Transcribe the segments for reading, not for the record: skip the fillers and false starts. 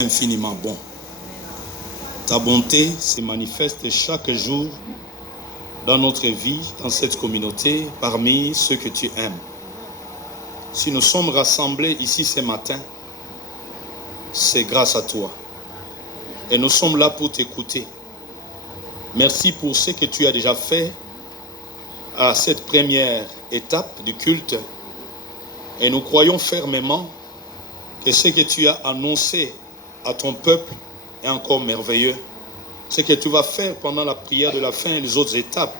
Infiniment bon. Ta bonté se manifeste chaque jour dans notre vie, dans cette communauté, parmi ceux que tu aimes. Si nous sommes rassemblés ici ce matin, c'est grâce à toi. Et nous sommes là pour t'écouter. Merci pour ce que tu as déjà fait à cette première étape du culte. Et nous croyons fermement que ce que tu as annoncé à ton peuple est encore merveilleux. Ce que tu vas faire pendant la prière de la fin et les autres étapes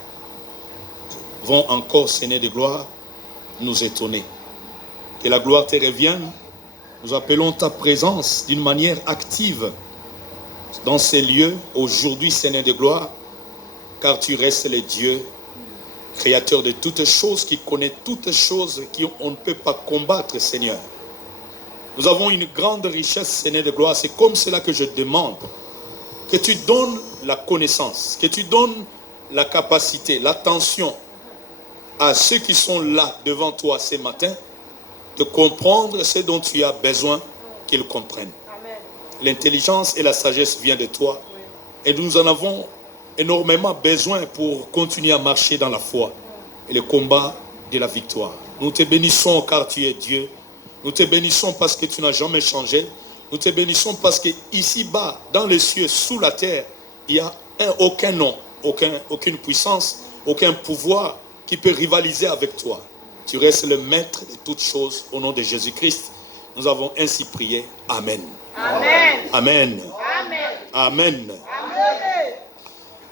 vont encore, Seigneur de gloire, nous étonner. Que la gloire te revienne. Nous appelons ta présence d'une manière active dans ces lieux aujourd'hui, Seigneur de gloire, car tu restes le Dieu, créateur de toutes choses, qui connaît toutes choses qu'on ne peut pas combattre, Seigneur. Nous avons une grande richesse, Seigneur de gloire. C'est comme cela que je demande. Que tu donnes la connaissance, que tu donnes la capacité, l'attention à ceux qui sont là devant toi ce matin, de comprendre ce dont tu as besoin qu'ils comprennent. L'intelligence et la sagesse viennent de toi. Et nous en avons énormément besoin pour continuer à marcher dans la foi et le combat de la victoire. Nous te bénissons car tu es Dieu. Nous te bénissons parce que tu n'as jamais changé. Nous te bénissons parce que ici-bas, dans les cieux, sous la terre, il n'y a aucun nom, aucune puissance, aucun pouvoir qui peut rivaliser avec toi. Tu restes le maître de toutes choses au nom de Jésus-Christ. Nous avons ainsi prié. Amen. Amen. Amen. Amen. Amen. Amen.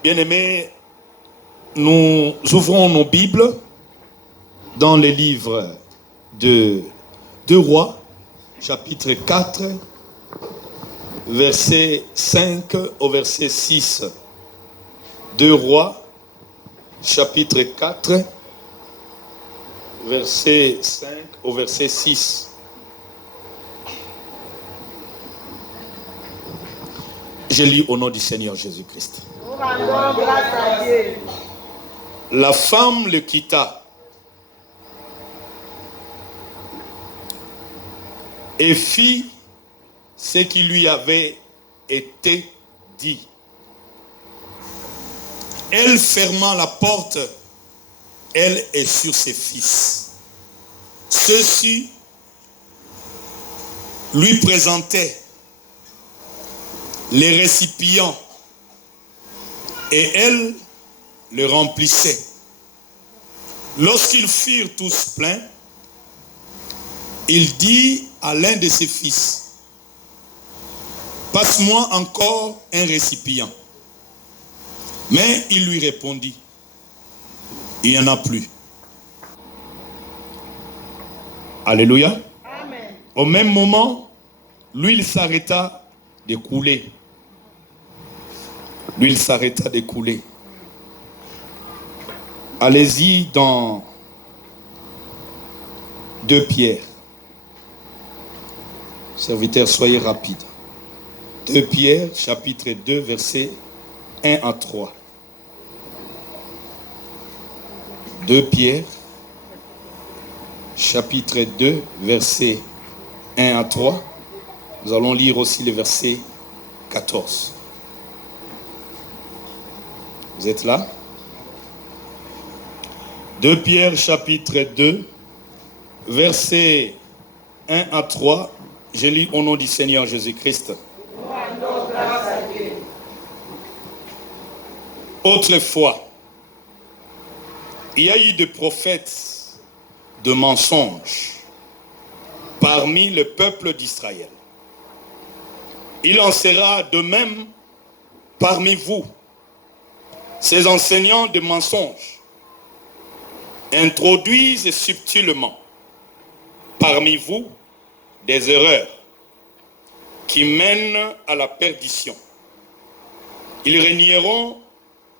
Bien-aimés, nous ouvrons nos Bibles dans les livres de 2 Rois, chapitre 4, verset 5 au verset 6. 2 Rois, chapitre 4, verset 5 au verset 6. Je lis au nom du Seigneur Jésus-Christ. Nous rendons grâce à Dieu. La femme le quitta et fit ce qui lui avait été dit. Elle ferma la porte, elle et sur ses fils. Ceux-ci lui présentaient les récipients et elle le remplissait. Lorsqu'ils furent tous pleins, il dit à l'un de ses fils, « Passe-moi encore un récipient. » Mais il lui répondit, « Il n'y en a plus. » Alléluia. Amen. Au même moment, l'huile s'arrêta de couler. L'huile s'arrêta de couler. Allez-y dans 2 Pierre. Serviteurs, soyez rapides. 2 Pierre, chapitre 2, versets 1 à 3. 2 Pierre, chapitre 2, versets 1 à 3. Nous allons lire aussi le verset 14. Vous êtes là? 2 Pierre, chapitre 2, versets 1 à 3. Je lis au nom du Seigneur Jésus-Christ. Nous rendons grâce à Dieu. Autrefois, il y a eu des prophètes de mensonges parmi le peuple d'Israël. Il en sera de même parmi vous. Ces enseignants de mensonges introduisent subtilement parmi vous des erreurs qui mènent à la perdition. Ils renieront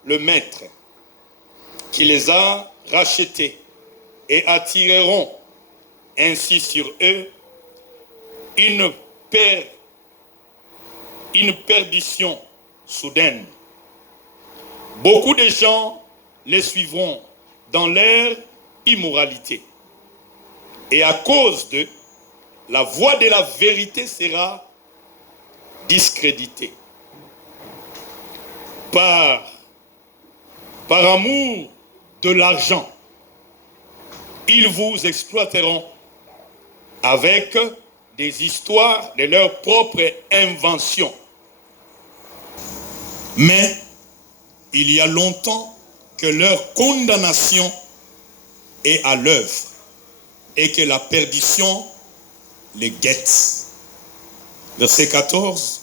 le maître qui les a rachetés et attireront ainsi sur eux une perdition soudaine. Beaucoup de gens les suivront dans leur immoralité. Et à cause d'eux, la voix de la vérité sera discréditer. Par amour de l'argent, ils vous exploiteront avec des histoires de leur propre invention. Mais il y a longtemps que leur condamnation est à l'œuvre et que la perdition les guette. Verset 14.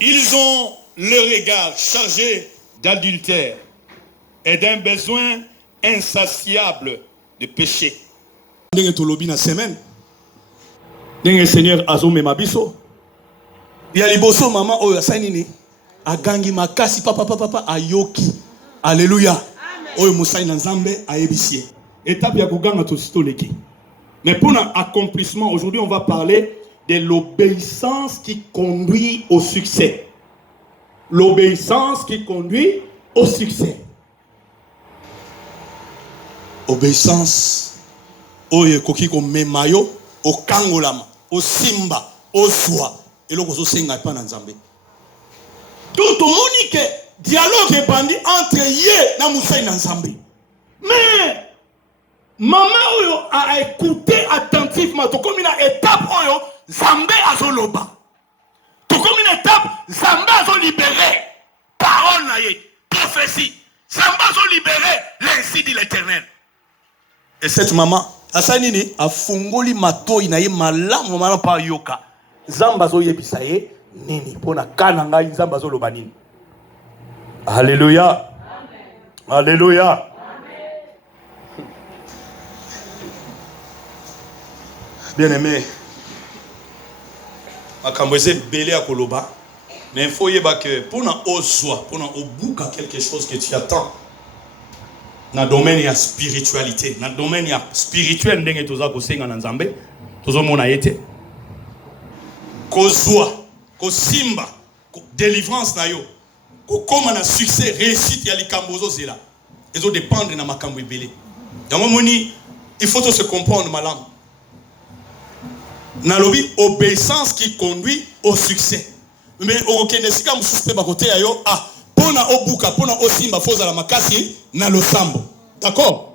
Ils ont le regard chargé d'adultère et d'un besoin insatiable de péché. Ndenge semaine. Ndenge Seigneur azomema biso. Ya liboso mama oyo asanini agangi makasi papa ayoki. Alléluia. Oyo musai na Nzambe ayebisie. Étape ya kuganga tositoleki. Mais pour l'accomplissement, aujourd'hui on va parler de l'obéissance qui conduit au succès. L'obéissance qui conduit au succès. Obéissance. Oye koki ko memayo, o kangolama, o simba, o soi. Et l'on se senga pas dans Nzambe. Tout le monde que dialogue est bandit entre yé na Moussa na Nzambe. Mais maman oyo a écouté attentivement. To comme une étape oyo Nzambe azoloba. To comme une étape Nzambe azo libéré. Parole na yé, prophétie. Nzambe azo libéré l'ainsi dit l'Éternel. Et cette maman asanini afungoli matoi na ye malamu mama pa yoka. Nzambe azo yebisa ye nini pona kana ngai Nzambe azo loba nini. Alléluia. Amen. Alléluia. Amen. Bien-aimé, makambo ese belé à koloba, mais il faut yeba que pour na ozwa, pour na obuka quelque chose que tu attends. Dans le domaine de la spiritualité, dans le domaine spirituel, ndenge toza kosenga na Nzambe, tozo mona yete. Kozwa, kosimba, délivrance na yo, kokoma na succès, réussite ya likambozo zela. Ezo dépendre na makambo ebele. Dans mon moni, il faut se comprendre malam. Na lobi obéissance qui conduit au succès. Mais okende sika mususu ba kote ayo ah pona obuka pona osimba foza la makasi na losambo. D'accord?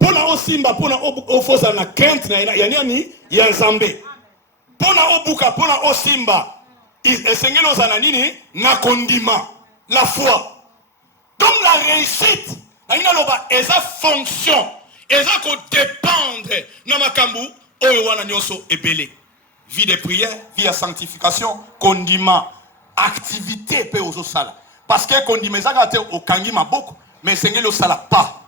Pona osimba pona ofoza na crainte na ya nani ya Nzambe. Pona obuka pona osimba esengelo za nini na kondima la foi. Donc la réussite na ina loba eza fonction eza ko dépendre na makambu oyo wana nyoso ebele. Vie de prière, vie à sanctification, condiment, activité pe ozo sala. Parce que condiment ça gâté au kangi maboko, mais seigneur le sala pas.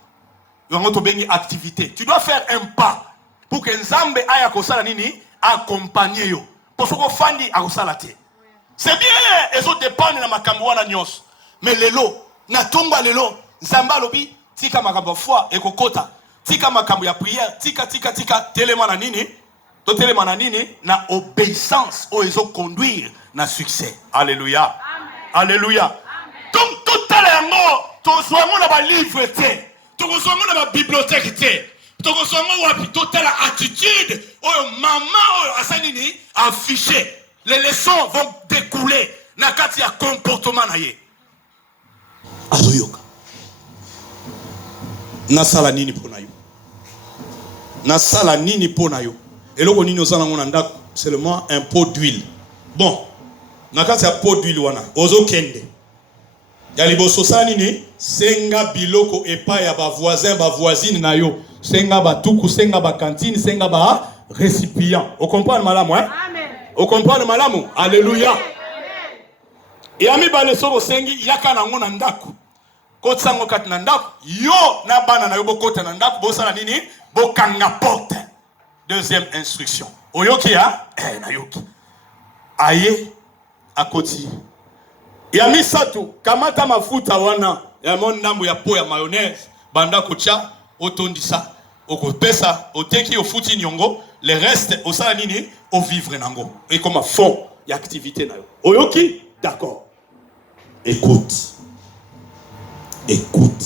Yongo to bengi activité. Tu dois faire un pas pour que Nzambe aya ko sala nini accompagner yo. Pour ce qu'on fandi a ko sala te. C'est bien, ezo dépendre na makambo wana nyos. Mais lelo, na tomba lelo, Nzamba lobi tika makambo foi e kokota. Tika makambo ya prière, tika telema na nini? To telema na nini? Na obéissance o ezo conduire na succès. Alléluia. Amen. Alléluia. Amen. Donc tout à l'heure, to soamo na ba livre te. To soamo na ba bibliothèque te. To soamo wapi toute la attitude o maman o asanini affiché. Les leçons vont découler na kati ya comportement na ye. Azoyoka. Na sala nini pona yo? Na sala nini pona yo? Et là, on seulement un pot d'huile. Bon, na kati ya pot d'huile wana, ozo kende. Ya liboso sanini, senga biloko epa ya ba voisin, ba voisine na yo. Senga ba tuku, senga ba cantine, senga ba récipient. Vous comprenez malamu, hein? Amen. Vous comprenez malamu? Alléluia. Amen. Et ami ba leso sengi yaka na ngona ndaku. Kotsango kat na ndaku, yo na bana na yo bokota na ndaku, bo sala nini? Bokanga porte. Deuxième instruction. Oyoki ha? Nayoki. Aye akoti. Ya misatu kamata mafuta wana ya monambo ya po ya mayonnaise banda kocha otondisa okopesa oteki ofuti nyongo le reste osala nini o vivre nango et comme à fond ya activité na yo. Oyoki? D'accord. Écoute. Écoute.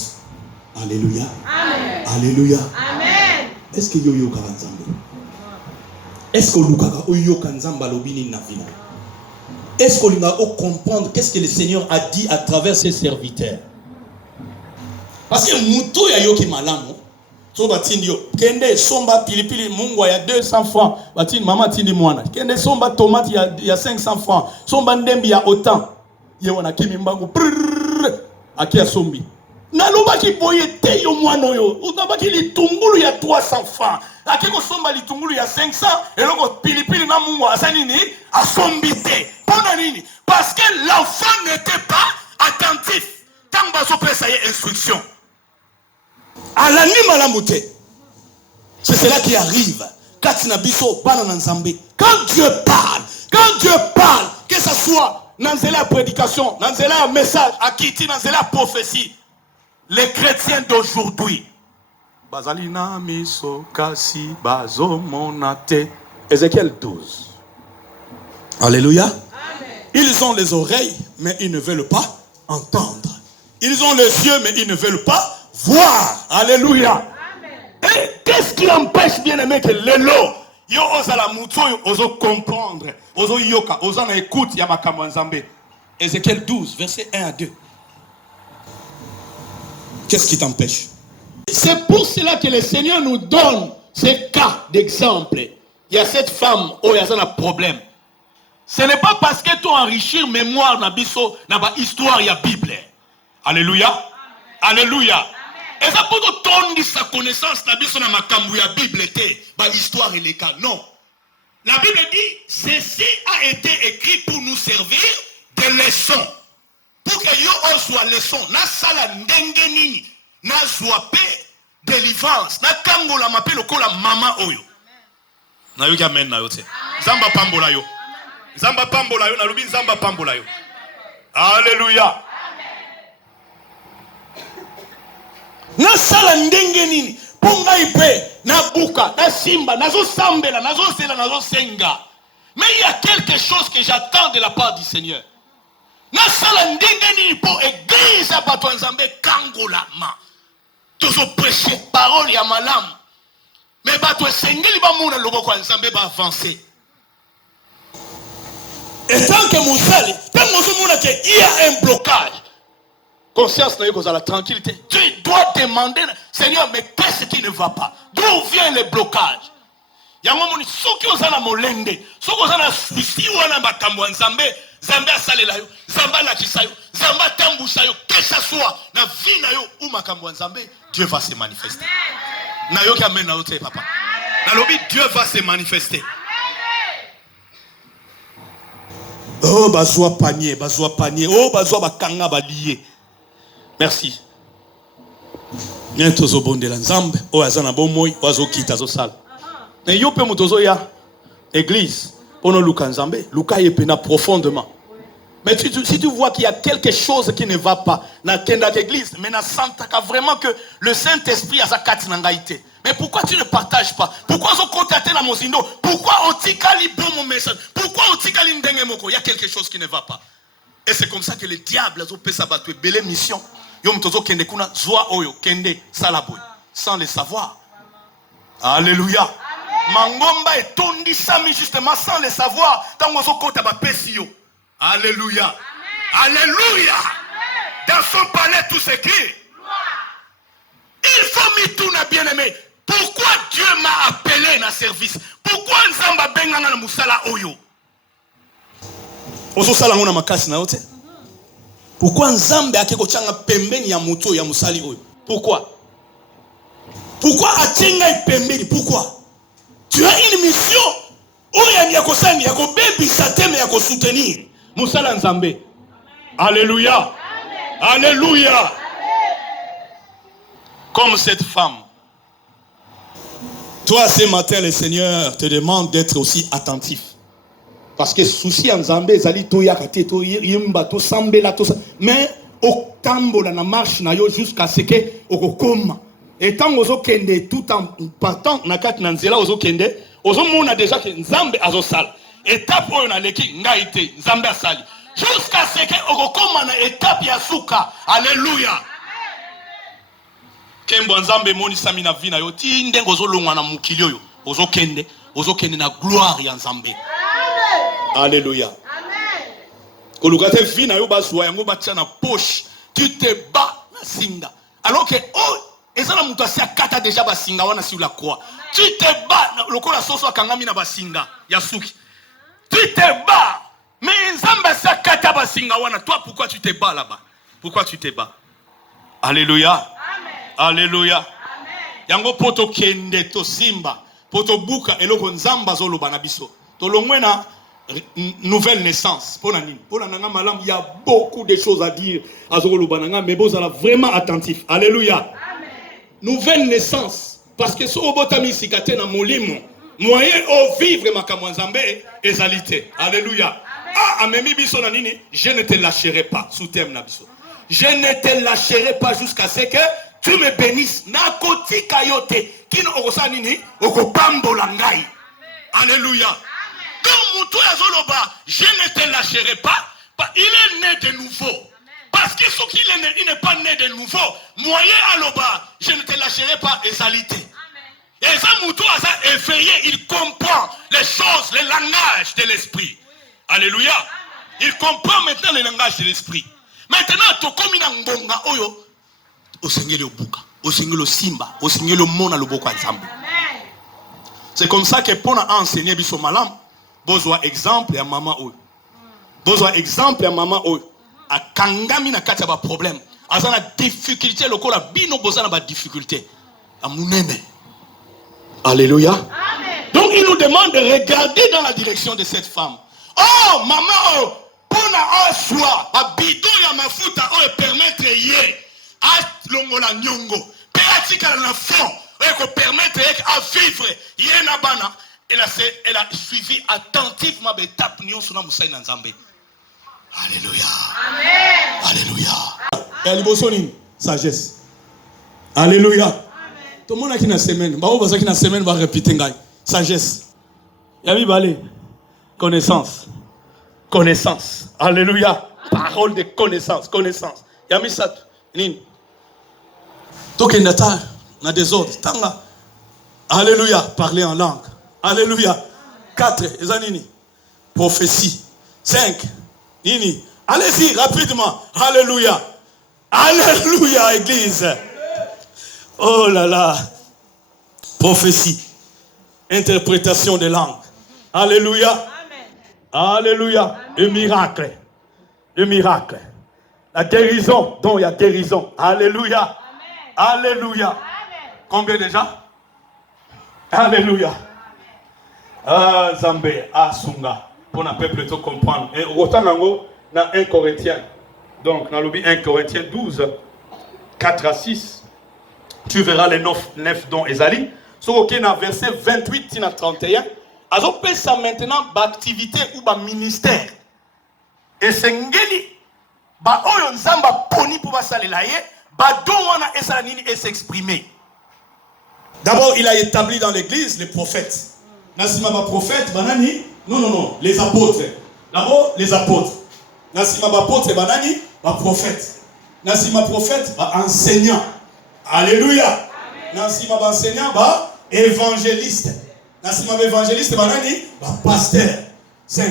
Alléluia. Amen. Alléluia. Amen. Est-ce que yo yo karanzambe? Est-ce que Lukaka Oyoka Nzamba Lobini Navina? Est-ce qu'on va comprendre qu'est-ce que le Seigneur a dit à travers ses serviteurs? Parce que Moutou ya yoki malamu. So batindi yo. Kende somba pilipili mungwa ya 200 francs. Batindi mama tindi mwana. Kende somba tomate ya 500 francs. Somba ndembi ya autant. Ye wana kimi mbangu. Akia sombi. Naloba ki boye te yo mwana yo. Unabaki litungulu ya 300 francs. Akiko somba litungulu ya 500. Eloko pilipili na mungwa asani ni asombi te. Pona nini? Parce que l'enfant n'était pas attentif. Tant baso pesa ye instruction. Alani malamute. C'est cela qui arrive. Quand Dieu parle, que ce soit dans la prédication, dans la message, à Kiti, dans la prophétie, les chrétiens d'aujourd'hui, Bazalina miso kasi bazo monate. Ézéchiel 12. Alléluia. Amen. Ils ont les oreilles, mais ils ne veulent pas entendre. Ils ont les yeux, mais ils ne veulent pas voir. Alléluia. Amen. Et qu'est-ce qui empêche bien aimé que l'élo yo osa la muto oso comprendre, oso yoka, osa na écoute ya makambo nzambe. Ézéchiel 12 verset 1 à 2. Qu'est-ce qui t'empêche? C'est pour cela que le Seigneur nous donne ces cas d'exemple. Il y a cette femme où il y a un problème. Ce n'est pas parce que tu enrichir mémoire na biso na ba histoire ya Bible. Alléluia. Amen. Alléluia. Et ça pour ton sa connaissance na biso na makambu ya Bible te ba histoire et les cas. Non. La Bible dit ceci a été écrit pour nous servir de leçon. Pour que yo on soit leçon na sala ndenge nini na soit paix délivrance na kangola mape lokola mama oyo. Na yo ki amen na yo te. Zamba pambola yo. Zamba pambola yo na lubi zamba pambola yo. Alléluia. Na sala ndenge nini ponga ipe na buka na simba nazo sambela nazo sela nazo senga. Mais il y a quelque chose que j'attends de la part du Seigneur. Na sala ndenge nini po église ya bato nzambe kangola ma. Tozo prêcher parole ya malamu. Mais bato sengeli ba muna logo kwa nzambe ba avancer. Et tant que Moussali, tant que il y a un blocage, conscience n'a pas la tranquillité. Tu dois demander, Seigneur, mais qu'est-ce qui ne va pas? D'où vient le blocage? Il y a un moment où ceux qui ont la molende, ceux qui ont la souci ou la bakambo, Zambé, Zambé a salé là, Zamba la kisayo, Zamba tambousayo, que ça soit, na vie na yo ou makambo Zambé, Dieu va se manifester. Na yo qui amène na yote papa. Na lobi Dieu va se manifester. Oh, bazwa panier, oh, bazwa bakanga balié. Merci. Niento zo bonde la nzambe, o azana bomoy, oazo kita zo sala. Mais yo pe mutozo ya église, ono luka nzambe, luka yepena profondément. Mais si tu vois qu'il y a quelque chose qui ne va pas dans l'église, mais dans sentaka vraiment que le Saint-Esprit a sa carte nangaïté. Mais pourquoi tu ne partages pas? Pourquoi on contacte la Mozindo? Pourquoi on tikali bon mon message? Pourquoi on tikali ndenge moko? Il y a quelque chose qui ne va pas. Et c'est comme ça que le diable a fait sa batue belle mission. Yom tozo kende kuna zwa oyo kende salaboy sans le savoir. Alléluia. Mangomba est tondi sami justement sans le savoir. Tant on kota ba pesio. Alléluia. Amen. Alléluia. Amen. Dans son palais tout s'écrit. Il faut m'y tourner bien aimé. Pourquoi Dieu m'a appelé dans le service? Pourquoi Nzamba benganga na musala oyo? Ozo sala ngona makasi na yote. Pourquoi Nzamba akeko changa pembeni ya moto ya musali oyo? Pourquoi? Pourquoi atenga pembeni? Pourquoi? Tu as une mission. Oya ya kosani ya ko baby sateme ya ko soutenir. Musala Nzambe. Alléluia. Amen. Alléluia. Amen. Comme cette femme. Toi, ce matin, le Seigneur te demande d'être aussi attentif. Parce que souci en Nzambe, zali to yakate to yimba to sambela to mais au tambola na marche na yo jusqu'à ce que okokoma. Et tant ozo kende tout en partant na kat na nzela ozo kende, ozo mona déjà que Nzambe azo sala. Étape oyo na leki ngaite Nzambe asali. Jusqu'à ce que okokoma na étape ya suka. Alléluia. Kembo Nzambe moni sami na vina yo ti ndengo zo longwa na mukili yo. ozokende na gloire ya Nzambe. Alléluia. Kolukate vie na yo bazwa yango batia na poche. Tu te bats na singa. Alors que ezala mutu asi akata déjà basinga wana sur la croix. Tu te bats lokola soso akangami na basinga ya suki. Tu te bats. Mais Nzambe asi akata basinga wana. Toi pourquoi tu te bats là-bas? Pourquoi tu te bats? Alléluia. Amen. Alléluia. Amen. Yango poto kende to simba. Poto buka eloko Nzamba zoloba na biso. To longwena nouvelle naissance. Pour nanga malam, il y a beaucoup de choses à dire. Mais vous allez vraiment attentif. Alléluia. Amen. Nouvelle naissance. Parce que si vous avez mis sikate na molimo, moyen au vivre makamwa Nzambe ezalité. Alléluia. Ah, amemi biso na nini, je ne te lâcherai pas. Sous thème na biso. Je ne te lâcherai pas jusqu'à ce que tu me bénisses. Na koti kayote. Kino okosa nini? Okopambola ngai. Alléluia. Je ne te lâcherai pas. Il est né de nouveau. Parce que ce qu'il est né, il n'est pas né de nouveau. Moyen aloba, je ne te lâcherai pas, égalité. Et ça, Moutou a effrayé, il comprend les choses, le langage de l'esprit. Alléluia. Il comprend maintenant le langage de l'esprit. Maintenant, tu comme une ngonga oyo, au Seigneur le buka, au Seigneur le simba, au Seigneur le mona le boko ensemble. C'est comme ça que pour enseigner biso malam, besoin exemple à maman oyo. Besoin exemple à maman oyo. A kangami na kati ba problème. Azana difficulté lokola bino bozana ba difficulté. A munene. Alléluia. Amen. Donc il nous demande de regarder dans la direction de cette femme. Oh maman oh, pona oh soir, a bidon ya mafuta oh permettre yé a longola nyongo. Pe atika na fond, e permettre à vivre yé na bana. Elle a suivi attentivement les étapes sur la Nzambe. Alléluia. Amen. Alléluia. Elle sagesse. Alléluia. Tout le monde a qui na semaine. Bah on va qui na semaine va répéter sagesse. Yami balé. Connaissance. Connaissance. Alléluia. Parole de connaissance. Connaissance. Yami sat. Nin. Tout qui n'ata na désordre. Tanga. Alléluia. Parler en langue. Alléluia. 4. Ezanini. Prophétie. 5. Nini. Allez-y rapidement. Alléluia. Alléluia, église. Oh là là. Prophétie. Interprétation des langues. Alléluia. Amen. Alléluia. Le miracle. Le miracle. La guérison. Donc il y a guérison. Alléluia. Amen. Alléluia. Amen. Combien déjà? Alléluia. Ah, Zambé, ah, Sunga. Pour un peuple plutôt comprendre. Et autant dans 1 Corinthiens. Donc, dans le 1 Corinthiens 12, 4 à 6, tu verras les 9 dons Ezali. Sur le verset 28 à 31, alors ça maintenant d'activité ou ba ministère. Et c'est ngeli ba oyo nzamba poni pour basalela ye, ba don wana esala nini et s'exprimer. D'abord, il a établi dans l'église les prophètes. Nasima ba prophète, banani? Non, les apôtres. D'abord, les apôtres. Nasima ba apôtre, banani? Ba prophète. Nasima prophète, ba enseignant. Alléluia. Nasima ba enseignant, ba évangéliste. Nasima ba évangéliste, banani? Ba pasteur. 5.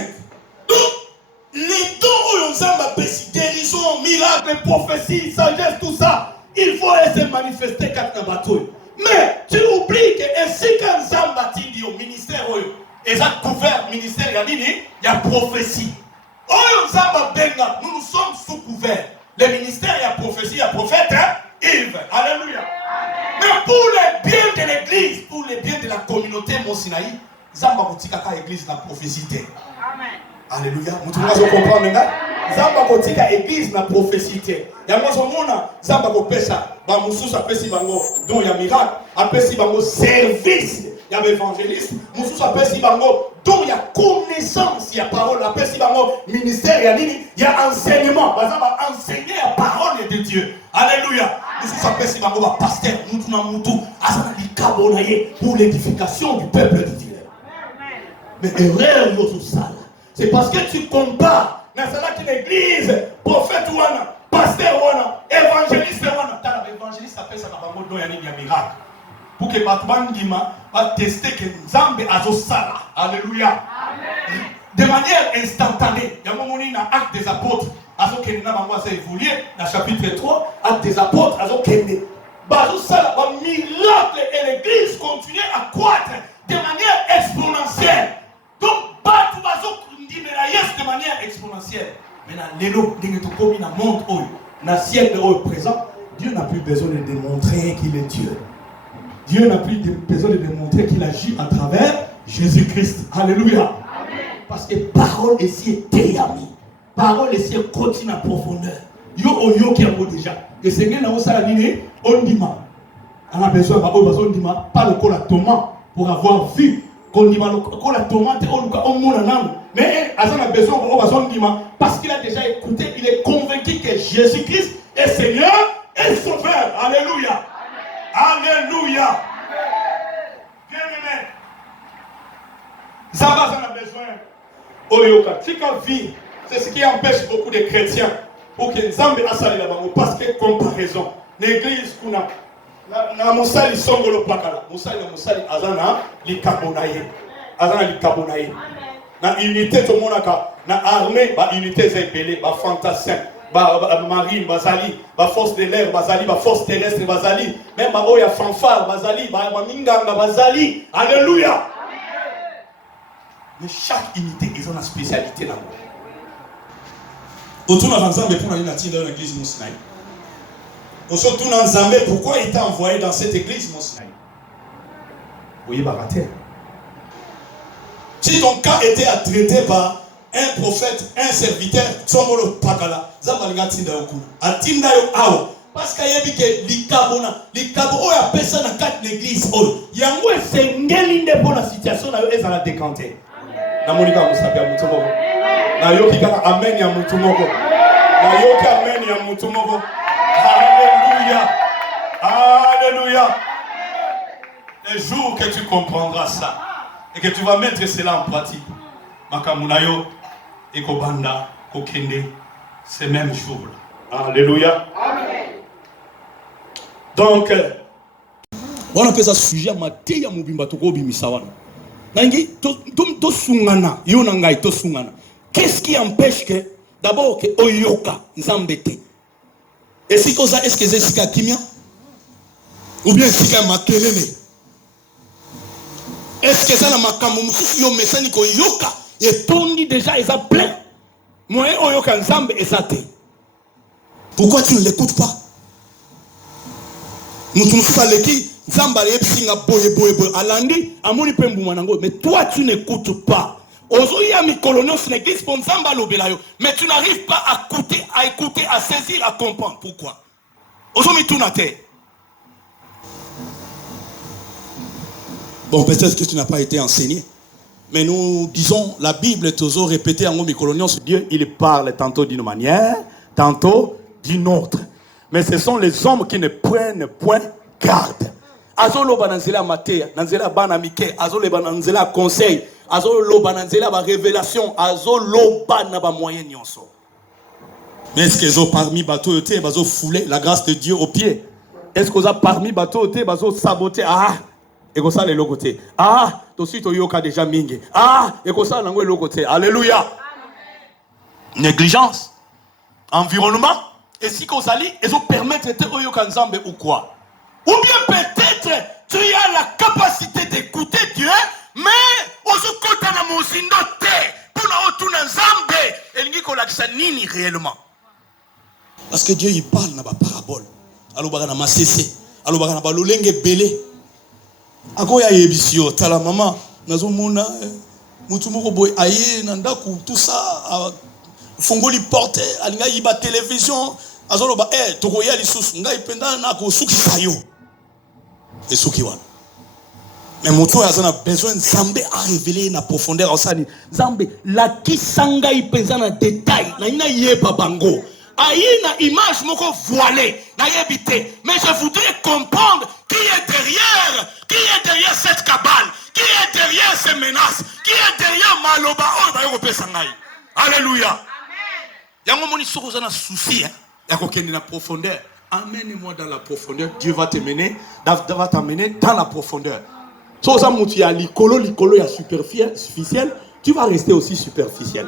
Donc, les dons où nzamba pesi, guérison, miracle, prophétie, sagesse, tout ça, il faut se manifester quand on bateau. Mais tu oublies que ainsi qu'un Nzamba tindi au ministère, et ça couvert ministère, il y a prophétie. Oh, Nzamba benga, nous sommes sous couvert. Le ministère, il y a prophétie, il y a prophète, hein? Yves. Alléluia. Mais pour le bien de l'église, pour le bien de la communauté, mon Sinaï, Nzamba kotikaka église la prophétie. Amen. Alléluia. Vous comprenez maintenant? Zamba kotika église na prophétie. Yango somona Zamba ko pesa ba mususu apesi bango don ya miracle, apesi bango service ya évangéliste, mususu apesi bango don ya connaissance ya parole, apesi bango ministère ya nini ya enseignement, bazaba enseigner la parole de Dieu. Alléluia. Mususu apesi bango ba pasteur mutu na mutu asana likabo na ye pour l'édification du peuple de Dieu. Amen. Mais erreur yo tout ça. C'est parce que tu compares dans cette église, prophète ouana, pasteur ouana, évangéliste ouana. L'évangéliste appelle ça un miracle. pour que Batmandima va tester que Nzambe azosala. Alléluia. De manière instantanée. Il y a un moment où acte des apôtres. Azo Kenina Bango a évolué dans le chapitre 3. Acte des apôtres. Azo Kenina. Bazosala va miracle et l'église continue à croître de manière exponentielle. Donc, Batu Bazo de manière exponentielle. Mais dans l'élo, dans le monde, dans le siècle présent, Dieu n'a plus besoin de démontrer qu'il est Dieu. Dieu n'a plus besoin de démontrer qu'il agit à travers Jésus-Christ. Alléluia. Amen. Parce que parole ici est théami. Parole ici continue en profondeur. Yo qui a déjà. Et c'est bien là où ça a dit, on dit on a besoin de pas le col à Thomas pour avoir vu qu'on dit le col à Thomas on mais on a besoin de parce qu'il a déjà écouté, il est convaincu que Jésus-Christ est Seigneur et Sauveur. Alléluia. Alléluia. Bien aimé. Zamba en a besoin. Oyoka, tika vie. C'est ce qui empêche beaucoup de chrétiens pour que Nzambe asali la bango parce que comparaison. L'église kuna na musali songolo pakala. Musali azana likabonaye. Azana likabonaye. Na unité to monaka na armée ba unité zebele ba fantassin. Marine bazali, force de l'air bazali, force terrestre bazali, même oya fanfare bazali, minganga bazali. Alléluia. Mais chaque unité ils ont une spécialité là. Autour de Nzambe pour aller dans l'église Monsinaï. Autour de Nzambe pourquoi il t'a envoyé dans cette église Monsinaï? Oui, baraté. Si ton cas était à traiter par un prophète, un serviteur, Tsomolo Pakala, Zamalinga Tinda Okulu, Atinda Yo Awa, parce qu'il y a que l'ikabo, on appelle ça dans quatre l'église, Yango est sengeli pour la situation, elle va la décanter. Namonika Moussapia Moutomoko. Nayoki Kaka Amen ya Moutomoko. Nayoki Amen ya Moutomoko. Alléluia. Alléluia. Les jours que tu comprendras ça et que tu vas mettre cela en pratique, Makamunayo et Kobanda, Kokende, ces mêmes jours-là. Alléluia. Amen. Donc, on appelle ça sujet à Matéya Mubimba Toko Bimisawana. Nangi, to sungana, yonangai to sungana. Qu'est-ce qui empêche que, d'abord, que Oyoka, Nzambete. Et si comme ça, est-ce que c'est Sika Kimia? Ou bien Sika Makelele? Est-ce que ça la Makamumu, yo mesani ko Yoka? Et Tony déjà, ils ont plein. Moi, Oyoka Nzambe et Sate. Pourquoi tu ne l'écoutes pas? Nous sommes saleki, Nzamba epsinga boye alandi, amoni pembu manango. Mais toi, tu n'écoutes pas. Ozoya mi colonos l'église pour Nzamba lobelayo. Mais tu n'arrives pas à écouter, à saisir, à comprendre. Pourquoi? Ozomi tunate. Bon, peut-être que tu n'as pas été enseigné. Mais nous disons, la Bible est toujours répétée en Micolonion. Dieu, il parle tantôt d'une manière, tantôt d'une autre. Mais ce sont les hommes qui ne prennent point garde. Azolo bananzela maté, nanzela banamike, azolo bananzela conseil, azolo bananzela ba révélation, azolo bana ba moyen nyonso. Mais est-ce qu'ils ont parmi bateau été, bazo foulé la grâce de Dieu aux pieds? Est-ce qu'ils ont parmi bateau été, bazo saboté? Ah! Et comme ça, les logotés. Ah, tout de suite, yoka déjà mingi. Ah, et comme ça, l'angle logoté. Alléluia. Négligence. Environnement. Et si qu'on s'allie, ils ont permis de traiter yoka nzambe ou quoi? Ou bien peut-être, tu as la capacité d'écouter Dieu, mais on se compte dans mon sinote pour la retourner nzambe. Et l'ingé qu'on l'a nini réellement. Parce que Dieu, il parle dans la parabole. Alors, il va cesser. Alors, il va l'olenge belé. Akoya yebisio tala mama nazomona mutu moko boy aye nandaku tout ça fongoli porte alinga yiba télévision azoloba tokoya lisusu ngai penda na ko suki sayo et suki wana mais mutu azana besoin Nzambe a révéler na profondeur osani Nzambe la kisanga ipenza na détail na ina yeba bango aye na image moko voilée na yebité mais je voudrais comprendre qui est derrière cette cabale, qui est derrière ces menaces, qui est derrière Maloba, Alléluia. Yango moni soko za na souci, ya kokende na profondeur. amène-moi dans la profondeur. Dieu va t'amener dans la profondeur. So ça mouti ya likolo ya superficiel, tu vas rester aussi superficiel.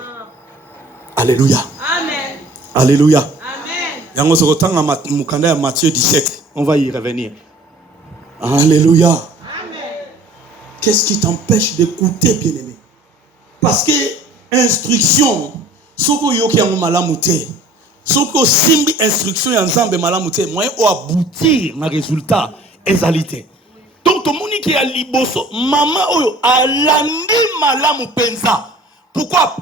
Alléluia. Amen. Alléluia. Amen. Yango sokotanga mukanda ya Matthieu 17. On va y revenir. Alléluia. Amen. Qu'est-ce qui t'empêche d'écouter, bien-aimé? Parce que instruction, soko yoki yango malamu te. Soko simbi instruction ya nzambe malamu te, moyen o aboutir na résultat ezalité. Donc tout le monde qui a liboso, maman oyo alandi malamu penza. Pourquoi?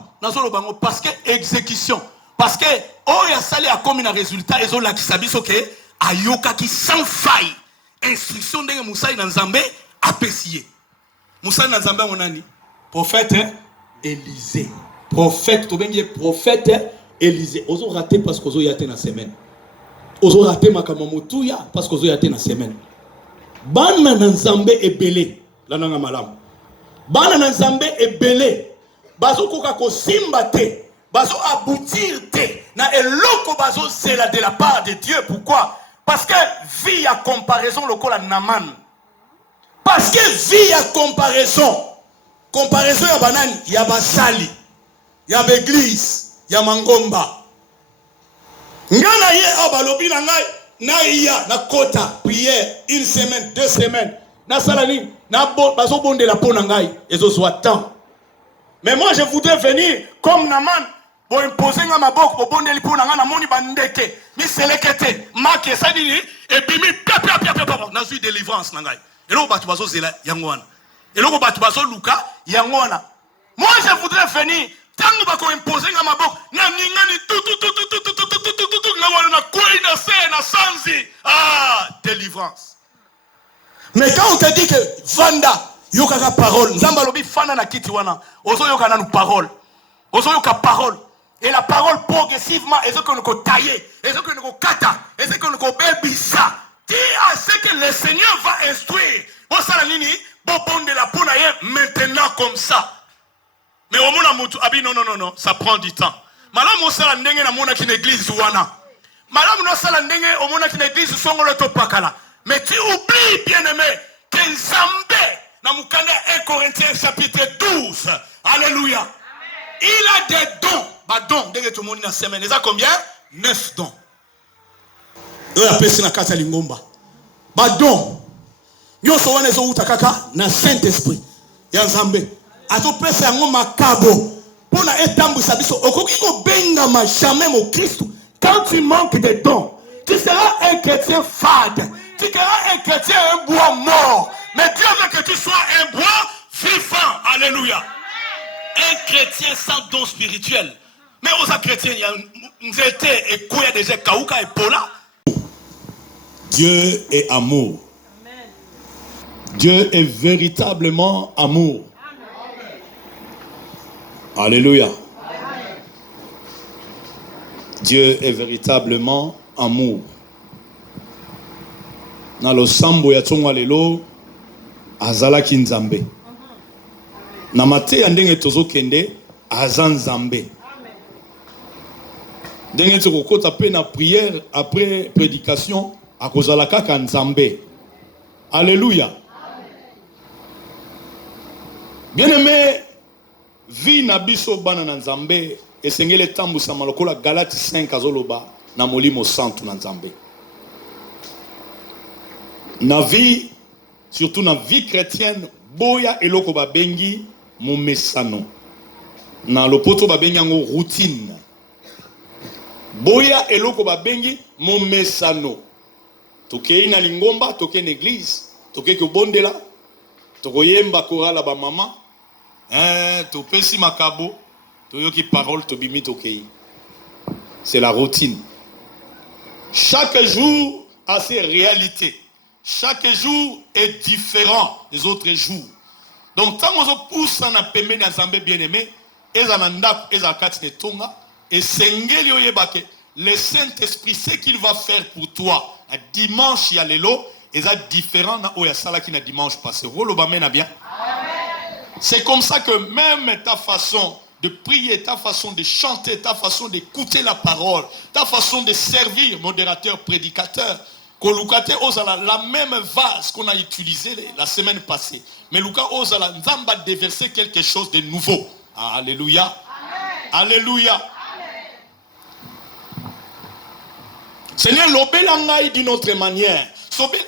Parce que exécution. Parce que oyo sali a comme un résultat ezo la kisabiso ke ayoka ki sans faille. Instruction ndenge Musa na Nzambe apesiye. Musa na Nzambe monani? Prophète Élisée. Prophète to bengi prophète Élisée. Ozo raté parce que ozo yate na semaine. Ozo raté makamamotu ya parce que ozo yate na semaine. Bana na Nzambe ebele la nanga malamu. Bana na Nzambe ebele bazo koka ko simba te, bazo aboutir te na eloko bazo zela de la part de Dieu. Pourquoi? Parce que vie à comparaison lokola Naman. Parce que vie à comparaison ya banani, ya basali, ya l'église, ya mangomba. Ngana ye abalobi na ngai na iya na kota prière une semaine, 2 semaines. Na salani na bazo bonde la pona ngai ezo soit temps. Mais moi je voudrais venir comme Naman. Bo imposer nga maboko bo bonde li pona nga na moni bandeke. Mi selekete make ça dit et bimi pia na suis délivrance na ngai. Eloko batu bazo zela yango wana. Eloko batu bazo luka yango wana. Moi je voudrais venir tango bako imposer nga maboko na ningani tout na wana na koi na se na sanzi. Ah, délivrance. Mais quand on te dit que vanda yokaka parole, nzamba lobi fana na kiti wana, ozo yoka na parole. Ozo yoka parole. Et la parole progressivement, et ce que nous tailler, et ce que nous kata, et ce que nous bébissa. Dis à ce que le Seigneur va instruire. Bon, ça la ligne, bon, de la ponaye maintenant comme ça. Mais au monde mutu, abi non, ça prend du temps. Madame, on s'en a ndenge na mona qui l'église wana. Madame, on s'en a ndenge au monde qui l'église songolo to pakala. Mais tu oublies, bien-aimé, que Nzambe, na mukanda 1 Corinthiens chapitre 12. Alléluia. Il a des dons. Bah dons, dès que tout le monde dans la semaine, il a combien? 9 dons. Il a appelé na kata lingomba. Bah dons. Yo so wane zo utakaka na Saint-Esprit. Ya Nzambe. Ato pesa yango makabo. Pona etambu sabiso okoki ko benga ma jamais mon Christ. Quand tu manques de dons, tu seras un chrétien fade. Tu seras un chrétien un bois mort. Mais Dieu veut que tu sois un bois vivant. Alléluia. Un chrétien sans don spirituel. Mais aux chrétiens, nous étions et quoi déjà Kauka et Pola. Dieu est amour. Amen. Dieu est véritablement amour. Amen. Alléluia. Amen. Dieu est véritablement amour. Dans le sambo ya tonga lelo azala kinzambe. Na mate ya ndenge tozo kende aza Nzambe. Ndenge toko kota pe na prière après prédication akozala kaka Nzambe. Alléluia. Bien-aimé, vie na biso bana na Nzambe esengele tambusa malokola Galate 5 azoloba na molimo santu na Nzambe. Na vie, surtout na vie chrétienne, boya eloko babengi momesano. Na lopoto babengi yango routine. Boya eloko babengi momesano. Tokei na lingomba, tokei na église, tokei ko bondela, tokoyemba korala ba mama, topesi makabo, toyoki parole tobimi tokei. C'est la routine. Chaque jour a ses réalités. Chaque jour est différent des autres jours. Donc, tant qu'on pousse en apémé dans Nzambe bien-aimé, et zananda, et zakati de tonga, et sengeli oyebake, le Saint-Esprit, ce qu'il va faire pour toi, à dimanche, il y a l'élo, et ça différent na oya sala qui na dimanche passé. Rolo ba mena bien. C'est comme ça que même ta façon de prier, ta façon de chanter, ta façon d'écouter la parole, ta façon de servir, modérateur, prédicateur. Kolukate osala la même vase qu'on a utilisé la semaine passée. Mais Luka osala nzamba déverser quelque chose de nouveau. Alléluia. Amen. Alléluia. Amen. Seigneur, l'obéla ngai d'une autre manière.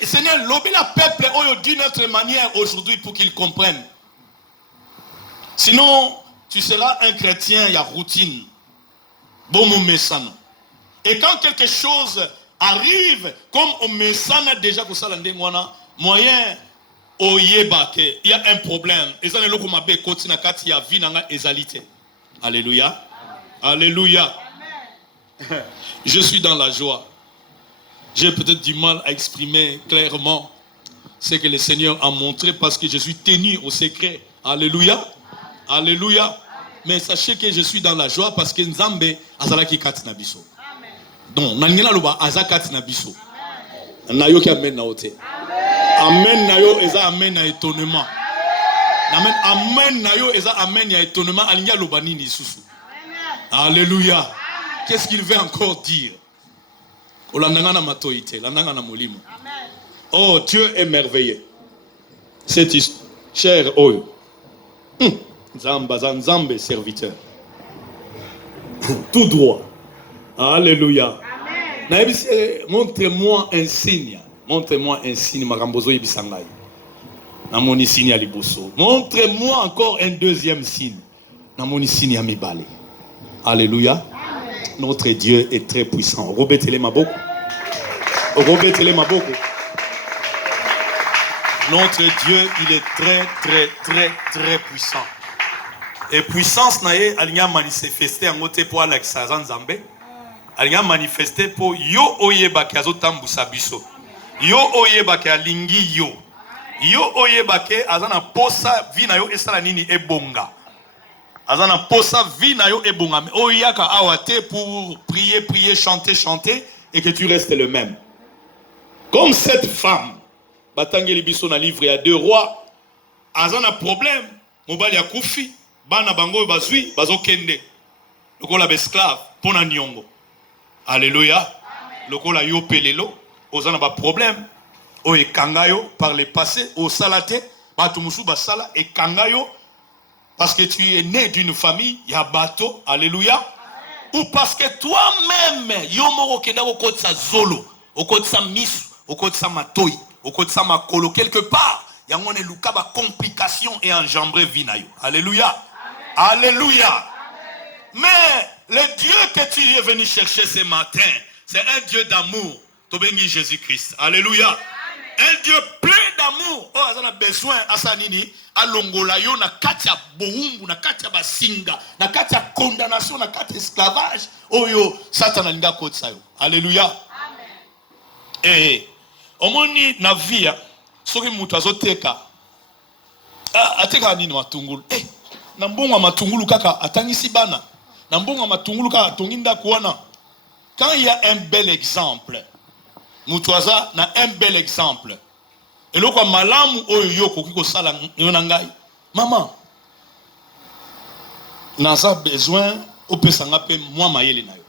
Seigneur, l'obéla peuple d'une autre manière aujourd'hui pour qu'ils comprennent. Sinon, tu seras un chrétien, il y a routine. Bon, mon message. Et quand quelque chose arrive, comme on me sana déjà pour ça, moyen, il y a un problème. Et ça, alléluia. Alléluia. Je suis dans la joie. J'ai peut-être du mal à exprimer clairement ce que le Seigneur a montré parce que je suis tenu au secret. Alléluia. Alléluia. Mais sachez que je suis dans la joie parce que Nzambe azalaki katina biso. Donc, nangela loba azakati na biso. Nayo ki amen na ote. Amen nayo eza amen na étonnement. Amen amen nayo eza amen ya étonnement alinga loba nini susu. Alléluia. Qu'est-ce qu'il veut encore dire? Olandanga na matoite, landanga na molimo. Oh, Dieu est merveilleux. C'est cher oyo. Nzamba Nzambe serviteur. Tout droit. Alléluia. Montre-moi un signe. Montre-moi un signe. Montre-moi encore un deuxième signe. Alléluia. Notre Dieu est très puissant. Robetele maboko. Robetele maboko. Notre Dieu, il est très, très, très, très puissant. Et puissance nae alinya manifester en côté pour Alexandre Nzambe. Alinya manifester pour yo oyeba ki azotambusa biso. Yo oyeba ki alingi yo. Yo oyeba ki azana posa vi na yo esala nini ebonga. Azana posa vi na yo ebonga. Oyaka awate pour prier, prier, chanter, chanter et que tu restes le même. Comme cette femme, batangeli biso na livre ya 2 rois, azana problème, mobali ya kufi. Bana bango bazui bazokende lokola esclave pona nyongo. Alléluia. Lokola yo pelelo ozana ba problème o ekangayo par le passé au salate batu musu basala ekangayo parce que tu es né d'une famille ya bato. Alléluia. Ou parce que toi-même yo moko kenda ko kotsa zolo okotsa misu okotsa matoi okotsa makolo quelque part yangone luka ba complication et enjambrer vinayo. Alléluia. Alléluia. Amen. Mais le Dieu que tu es venu chercher ce matin, c'est un Dieu d'amour. Tobengi Jésus-Christ. Alléluia. Amen. Un Dieu plein d'amour. Oh, on a besoin asanini alongola yo na katia bohumbu na katia basinga na katia condamnation na katia esclavage. Oh yo Satan alinga kotsa yo. Alléluia. Amen. Eh omoni na via soki mutu azoteka ateka nini matungulu na mbongo matungulu kaka atangisi bana na mbongo matungulu kaka tonginda kuana. Quand il y a un bel exemple, mutuaza na un bel exemple, et loko malamu oyo yoko kiko sala ngai maman naza besoin opesanga pe moi mayele na yo.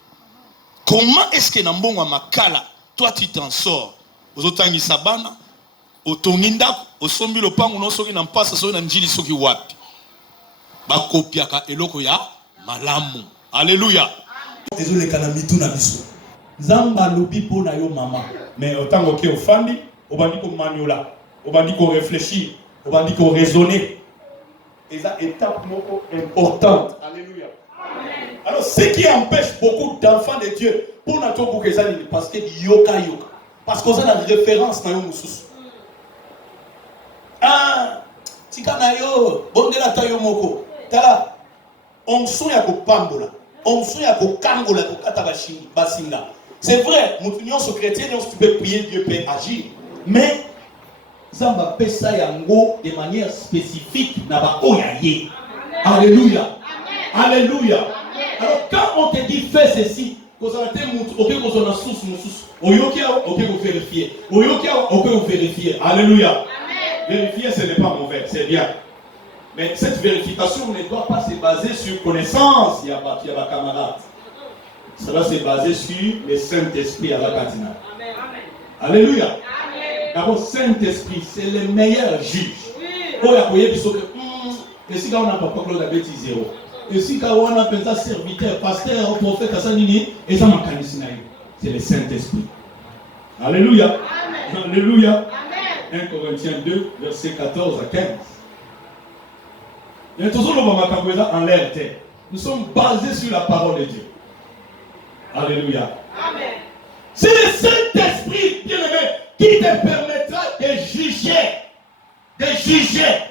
Comment est-ce que na mbongo makala toi tu t'en sors ozotangisa bana otonginda osombi lopangu no soki na mpasa soki na njili soki wapi bakopiaka eloko ya malamu. Alléluia. Désolé kana mitu na biso. Nzamba lobi po na yo mama. Mais autant que ofandi, obandi ko maniola, obandi ko réfléchir, obandi ko raisonner. Et ça étape moko importante. Alléluia. Amen. Alors ce qui empêche beaucoup d'enfants de Dieu pour na to bukezali parce que yoka. Parce qu'on a la référence na yo mususu. Ah, tikana yo, bondela ta yo moko. Tala, onction ya kopambola, onction ya kokangola kokata basinga. C'est vrai, nous sommes chrétiens, tu peux prier, Dieu peut agir. Mais Zamba pesa yango de manière spécifique na ba oyaye. Alléluia. Alléluia. Alors quand on te dit fais ceci, quand on te montre, OK, quand on a sous oyoki OK, vous vérifier. Oyoki OK, vous vérifier. Alléluia. Vérifier ce n'est pas mauvais, c'est bien. Mais cette vérification ne doit pas se baser sur connaissance, il y a des camarades. Cela s'est basé sur le Saint-Esprit à la Katina. Alléluia. D'abord, Saint-Esprit, c'est le meilleur juge. Oh, il y a et si on n'a pas parlé de la bêtise zéro. Et si on a pensé serviteur, pasteur, prophète, et ça m'a c'est le Saint-Esprit. Alléluia. Amen. Alléluia. Amen. 1 Corinthiens 2, versets 14 à 15. Il y a toujours le moment en l'air terre. Nous sommes basés sur la parole de Dieu. Alléluia. Amen. C'est le Saint-Esprit, bien-aimé, qui te permettra de juger. De juger.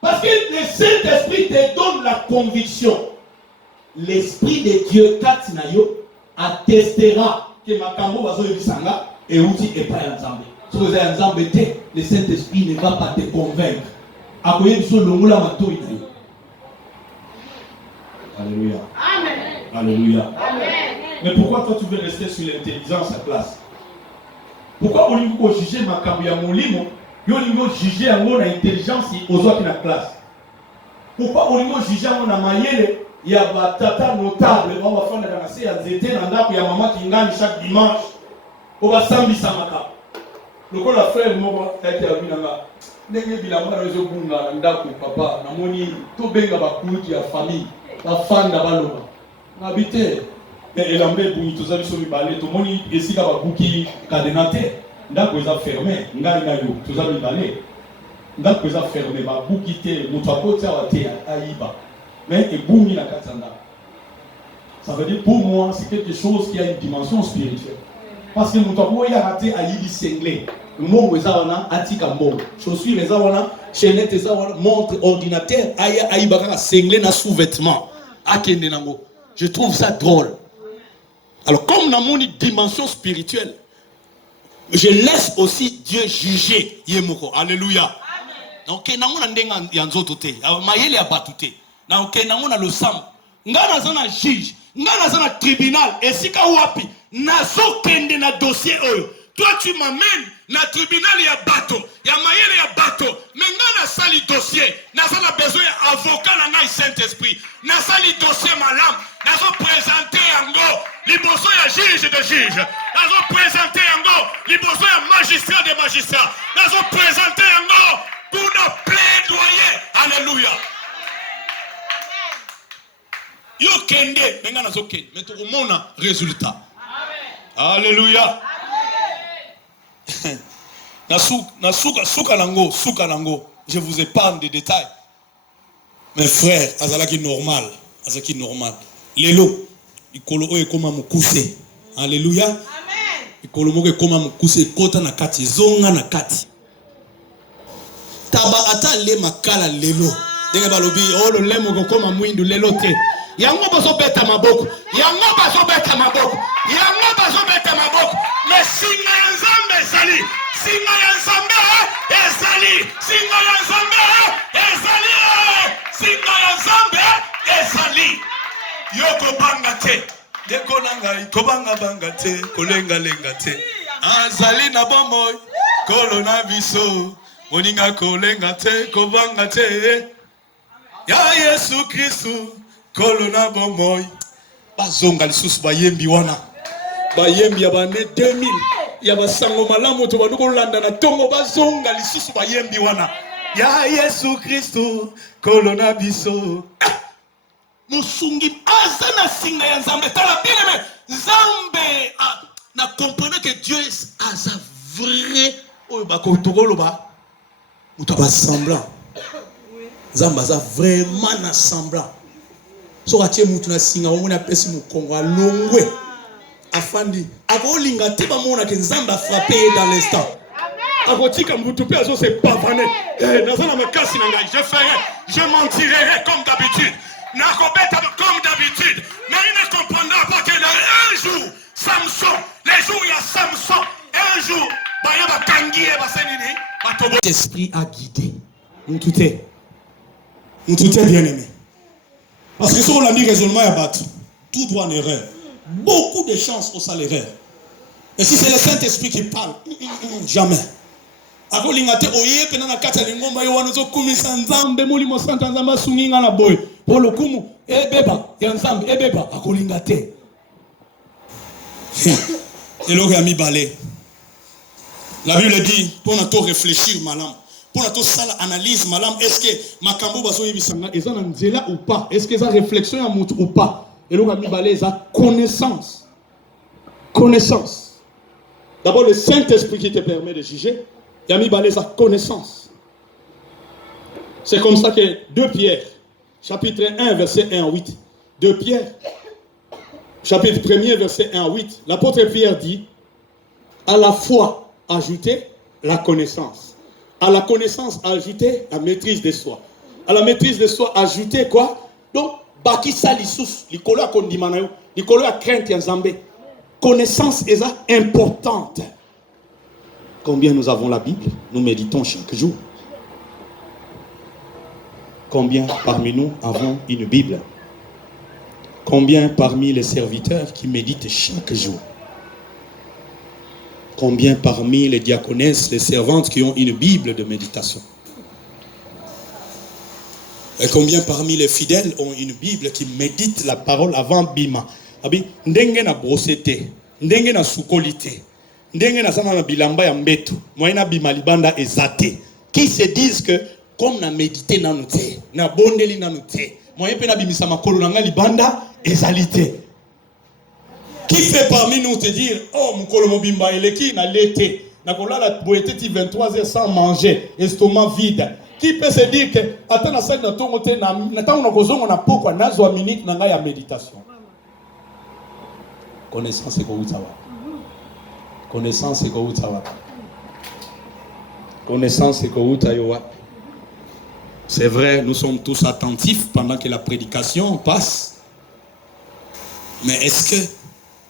Parce que le Saint-Esprit te donne la conviction. L'Esprit de Dieu, Katinayo, attestera que Makambo va se bisanga et outil est pas ensemble. Si vous êtes ensemble, le Saint-Esprit ne va pas te convaincre. Alléluia. Amen. Alléluia. Amen. Mais pourquoi toi tu veux rester sur l'intelligence à place? Pourquoi on veut juger Makambo ya molimo? On veut juger en intelligence aux autres la classe. Pourquoi on veut juger en mayele? Il y a des tata notables, on va faire des ramasser à zété, il y a maman qui gagne chaque dimanche. On va s'en samaka. Le coup la frère moi qui a vu nanga. Ndenge bilamba rezo bunga ndako papa na moni to benga ba kutu ya famille. Ba fanda baloba. Habité. Et l'ambé bungi to zali so mibale to moni esika ba buki cadenaté. Ndako eza fermé, ngai na yo to zali mibale. Ndako eza fermé ba buki te moto akotia wa te aiba. Mais et boumi la katanda. Ça veut dire pour moi c'est quelque chose qui a une dimension spirituelle. Parce que nous avons raté à Yidi Senglé. Le mot Wezawana, Atika Mo. Chaussures Wezawana, chaînette Wezawana, montre, ordinateur, Aïbaka Senglé na sous-vêtement. Akendenango. Je trouve ça drôle. Alors, comme nous avons une dimension spirituelle, je laisse aussi Dieu juger. Yemoko. Alléluia. Donc, nous avons un yanzotote. Mayele abatute. Donc, nous avons le sang. Nous avons un juge. Nous avons un tribunal. Et si ka wapi. Nazo kende na dossier oyo. Toi tu m'amènes na tribunal ya bateau, ya mayele ya bateau. Mais nga na sali dossier, nazo na besoin ya avocat na ngai Saint-Esprit. Na sali dossier malam, nazo présenter yango liboso ya juge de juge. Nazo présenter yango liboso ya magistrat de magistrat. Nazo présenter yango pour plaidoyer. Alléluia. Yo kende, menga nazo kende, mais to mona résultat. Alléluia. Souka nango. Je vous épargne des détails. Mes frères, azalaki normal. Lelo, ikolo oye koma mukuse. Alléluia. Amen. Ikolo moke koma mukuse kota na kati, zonga na kati. Taba ata le makala lelo. Denge balobi, oh le lemo ko koma mwindu lelo te. Yango bazo beta maboko. Mais singa ya nzambe ezali. Singa ya nzambe ezali. Singa ya nzambe ezali. Yoko banga te. Deko nanga ikobanga banga te. Kolenga lenga te. Azali na bomoy. Kolo na biso. Moninga kolenga te. Kobanga te. Ya Yesu Kristu. Kolona bomoy bazonga lisusu bayembi wana bayembi ya bane 2000 ya basango malamu to banduko landa na tongo bazonga lisusu bayembi wana ya Yesu Kristo kolona biso musungi azana singa ya nzambe tala bien mais nzambe na comprendre que Dieu a sa vrai oyo bakotokolo ba utaba semblant nzambe za vraiment na semblant. So atie mutu na singa wamuna pesi mukongo alongwe afandi akolinga te bamona ke nzamba frappé dans l'instant akotika mutu pe azo se pavaner nazana makasi na ngai je mentirai comme d'habitude nakobeta comme d'habitude mais il ne comprendra pas que un jour Samson les jours il y a Samson un jour baya bakangi e basenini batobo l'esprit a guidé mutu te bien aimé. Parce que si on a mis raisonnement à battre, tout droit en erreur. Beaucoup de chances au salaire. Et si c'est le Saint-Esprit qui parle, jamais. Akolingate oye pena na kata lingomba yo wanozo kumisa nzambe mulimo santa nzamba sunginga na boy. Polo kumu ebeba ya nzambe ebeba akolingate. Eloko ya mibale. La Bible dit pour nous réfléchir malam, pour nous sala analyse malam, est-ce que makambo baso yebisanga ezana nzela ou pas? Est-ce que ça réflexion ya mutu ou pas? Eloko ya mibale za connaissance. Connaissance. D'abord le Saint-Esprit qui te permet de juger. Yami balé sa connaissance. C'est comme ça que 2 Pierre, chapitre 1, verset 1 à 8. 2 Pierre, chapitre 1er, verset 1 à 8. L'apôtre Pierre dit, à la foi, ajouter la connaissance. À la connaissance, ajouter la maîtrise de soi. À la maîtrise de soi, ajouter quoi? Donc, baki sa lissus, likolo a kondimanayo, likolo a crainte en zambé. Connaissance est importante. Combien nous avons la Bible? Nous méditons chaque jour. Combien parmi nous avons une Bible? Combien parmi les serviteurs qui méditent chaque jour? Combien parmi les diaconesses, les servantes qui ont une Bible de méditation? Et combien parmi les fidèles ont une Bible qui médite la parole avant Bima? Abi, ndenge na brosete, ndenge na sukolite. Ndenge na sama na bilamba ya mbeto, moyena bima libanda ezate. Qui se disent que comme na méditer na nuté, na bondeli na nuté, moyen pe na bimisa makolo na nga libanda ezalité. Qui fait parmi nous te dire oh mukolo mobimba eleki na lete, na kolala boyete ti 23h sans manger, estomac vide. Qui peut se dire que attends na salle na tongo te na tango na kozongo na pokwa na zo minute na nga ya méditation. Connaissance ko utawa. Connaissance et Koutawa. Connaissance et Koutawa. C'est vrai, nous sommes tous attentifs pendant que la prédication passe. Mais est-ce que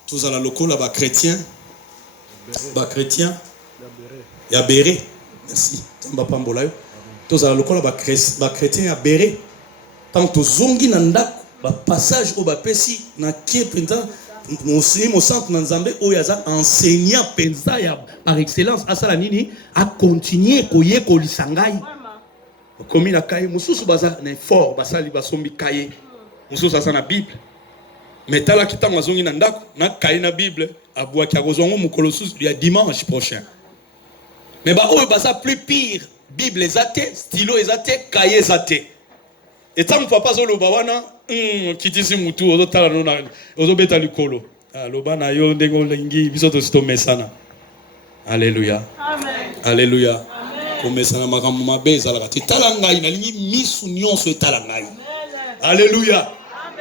tous à la locale, là-bas, chrétiens, il y a Béré. Merci. Tous à la locale, là-bas, chrétiens, il y a Béré. Tant que zongi nanda, passage au bapesi, na kie printemps. Mon centre Nanzambe Oyaza enseignant pensa par excellence à Salanini a continué koye kolisangai. Comme la kaye mususu baza na fort basali basombi kaye. Mususu asa na Bible. Mais tala kita mazongi na ndako na kaye na Bible abwa ki akozongo mukolosus il y a dimanche prochain. Mais ba oyo baza plus pire, Bible ezate, stylo ezate, kaye ezate. Et tant que papa zolo bawana kitisi mutu ozotala nona ozobeta likolo lobana yo ndengo lengi bisoto sito mesana. Alléluia. Amen. Alléluia. Comme ça makambo mabe ezalaka tala ngai na lingi misu nyonso etala ngai. Alléluia.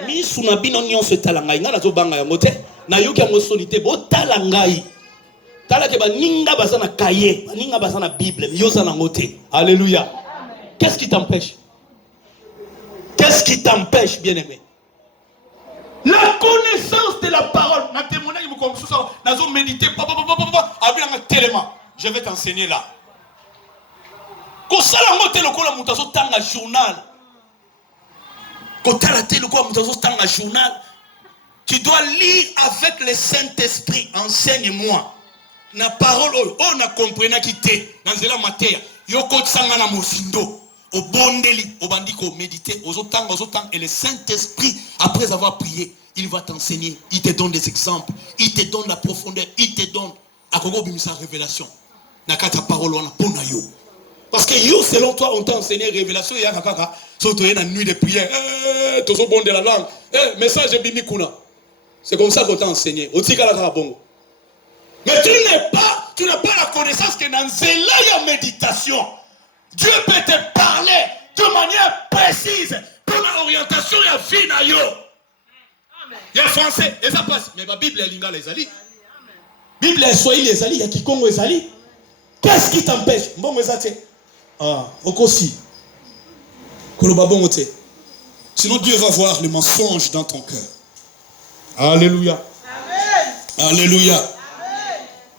Misu na bino nyonso etala ngai ngana zobanga yango te na yoki yango solité bo tala ngai. Tala ke baninga basana kaye baninga basana Bible yoza na ngote. Alléluia. Qu'est-ce qui t'empêche? Qu'est-ce qui t'empêche, bien-aimé? La connaissance de la parole. Je vais t'enseigner là. Tu dois lire avec le Saint-Esprit. Enseigne-moi. La parole, on a compris qui t'es. Dans la matière. Yoko tsangana mosindo. Au bondeli, au bandiko, méditer, aux autant, et le Saint-Esprit, après avoir prié, il va t'enseigner, il te donne des exemples, il te donne la profondeur, il te donne à Kongo sa révélation. Nakata parole on a pona yo. Parce que yo, selon toi, on t'a enseigné révélation, il y a kaka, surtout une nuit de prière, tout au bon de la langue, message de Bimikuna. C'est comme ça qu'on t'a enseigné. Au tika la bongo. Mais tu n'as pas la connaissance que dans la méditation. Dieu peut te parler de manière précise pour l'orientation et la vie na yo. Il y a français et ça passe. Mais la Bible est lingala ezali. Bible est swahili ezali, il y a kikongo ezali. Qu'est-ce qui t'empêche? Mbongo ezate. Okosi. Koloba bongo te. Sinon Dieu va voir le mensonge dans ton cœur. Alléluia. Amen. Alléluia.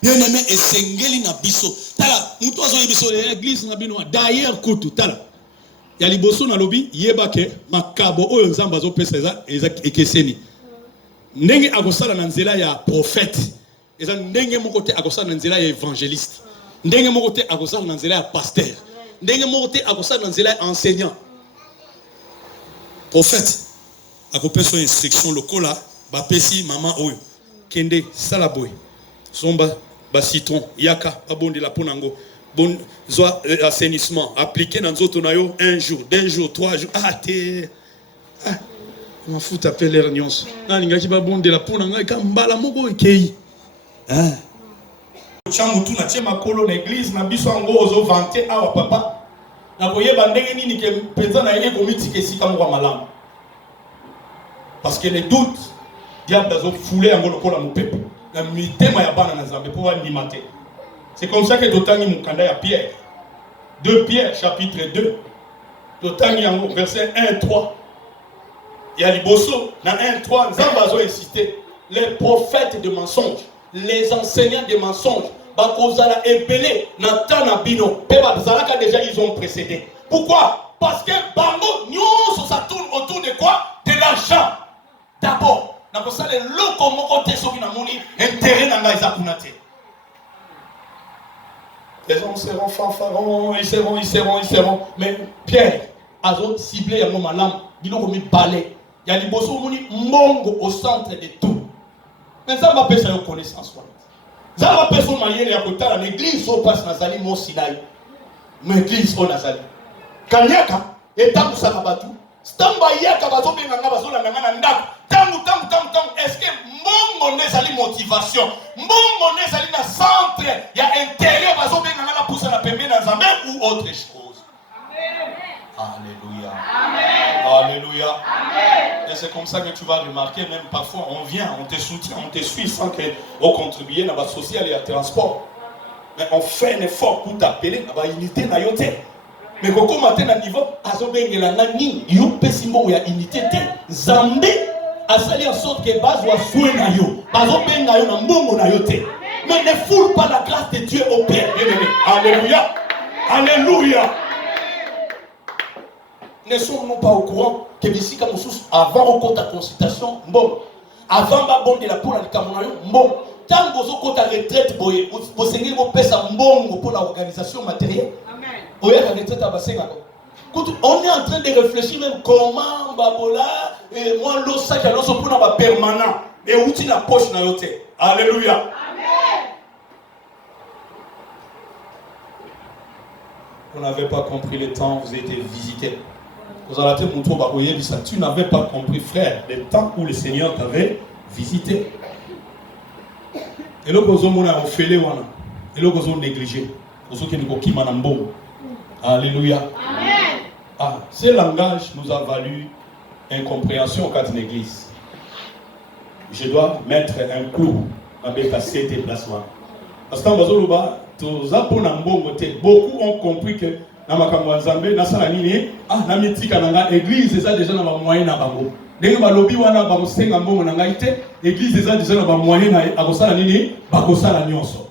Bien-aimé, et sengeli na biso. Tala, mutu azo biso l'église na bino d'ailleurs kutu tala. Ya liboso na lobi yebake makabo oyo nzamba azo pesa eza ekeseni. Ndenge akosala na nzela ya prophète. eza ndenge moko te akosala na nzela ya évangéliste, ndenge moko te akosala na nzela ya pasteur, ndenge moko te akosala na nzela ya enseignant. Prophète akopesa instruction lokola bapesi mama oyo kende sala boy somba ba citron yaka babondela ponango bon zwa assainissement appliquer na nzoto na yo 1 jour 2 jours 3 jours te mafuta pe l'air nyonso na lingaki babondela ponanga ka mbala moko ekei changu tu na tie makolo na église na biso ngo ozo vanter awa papa na koyeba ndenge nini ke penza na yeke komitike sika moko malamu. Parce que les doutes, diable a foulé en gros pour mon peuple. La mitema ya bana na Nzambe pour animer. C'est comme ça que Dotani Mukanda ya Pierre. 2 Pierre chapitre 2. Dotani en verset 1 et 3. Il y a Liboso dans 1 et 3, Nzambe a insisté les prophètes de mensonges, les enseignants de mensonges, bakozala epelé na tanabino. Peba bazalaka déjà ils ont précédé. Pourquoi? Parce que bango nyonso ça tourne autour de quoi? De l'argent. D'abord, na kosala loko moko te soki na moni intérêt na ngai za kuna te. Les hommes seront fanfarons, ils seront. Mais Pierre a ciblé yango malamu, biloko mi balé. Ya liboso moni mongo au centre de tout. Mais ça va pesa yo connaissance wana. Ça va pesa mayele ya kotala l'église au passe nazali mo Sinai. Mais église au nazali. Kanyaka etangu sakabatu. Stamba yaka bazo benganga bazo la ngana ndako. Tangu. Est-ce que mbongo nezali motivation? Mbongo nezali na centre ya intérieur bazo benganga na poussa na pembe na Nzambe ou autre chose? Alléluia. Amen. Alléluia. Amen. Et c'est comme ça que tu vas remarquer, même parfois on vient, on te soutient, on te suit sans que on contribue dans la social et à transport. Mais on fait un effort pour t'appeler dans la unité na yote. Mais quand on matin à niveau, azobengela nani yo pesimbo ya unité te. Nzambe asali en sorte que base wa soué na yo. Bazobenga yo na mbongo na yo te. Mais ne foule pas la grâce de Dieu au Père. Alléluia. Alléluia. Ne sommes-nous pas au courant que Bissika Moussous, avant au compte de consultation, bon, avant ma bonne de la poule à l'Ikamonayo, bon, tant que vous compte à retraite, vous seignez vos pèses à bon pour l'organisation matérielle. Amen. Vous avez la retraite à Basséga. On est en train de réfléchir même comment, Babola, et moi, l'eau sac à l'eau pour la permanent, et où tu la poche dans l'hôtel. Alléluia. Amen. Vous n'avez pas compris le temps, vous avez été visité. Vous allez te montrer, tu n'avais pas compris, frère, le temps où le Seigneur t'avait visité. Et là, vous avez fait les wana. Et là, vous avez négligé. Vous avez dit alléluia. Amen. Ah, ce langage nous a valu incompréhension au cadre de l'église. Je dois mettre un clou avec ces déplacements. Parce que beaucoup ont compris que na makambo nzambe na sala nini na mitika na nga église eza déjà na ba moyen na bango ndenge balobi wana ba musenga mbongo na ngai te église eza déjà na ba moyen na akosala nini bakosala nyonso.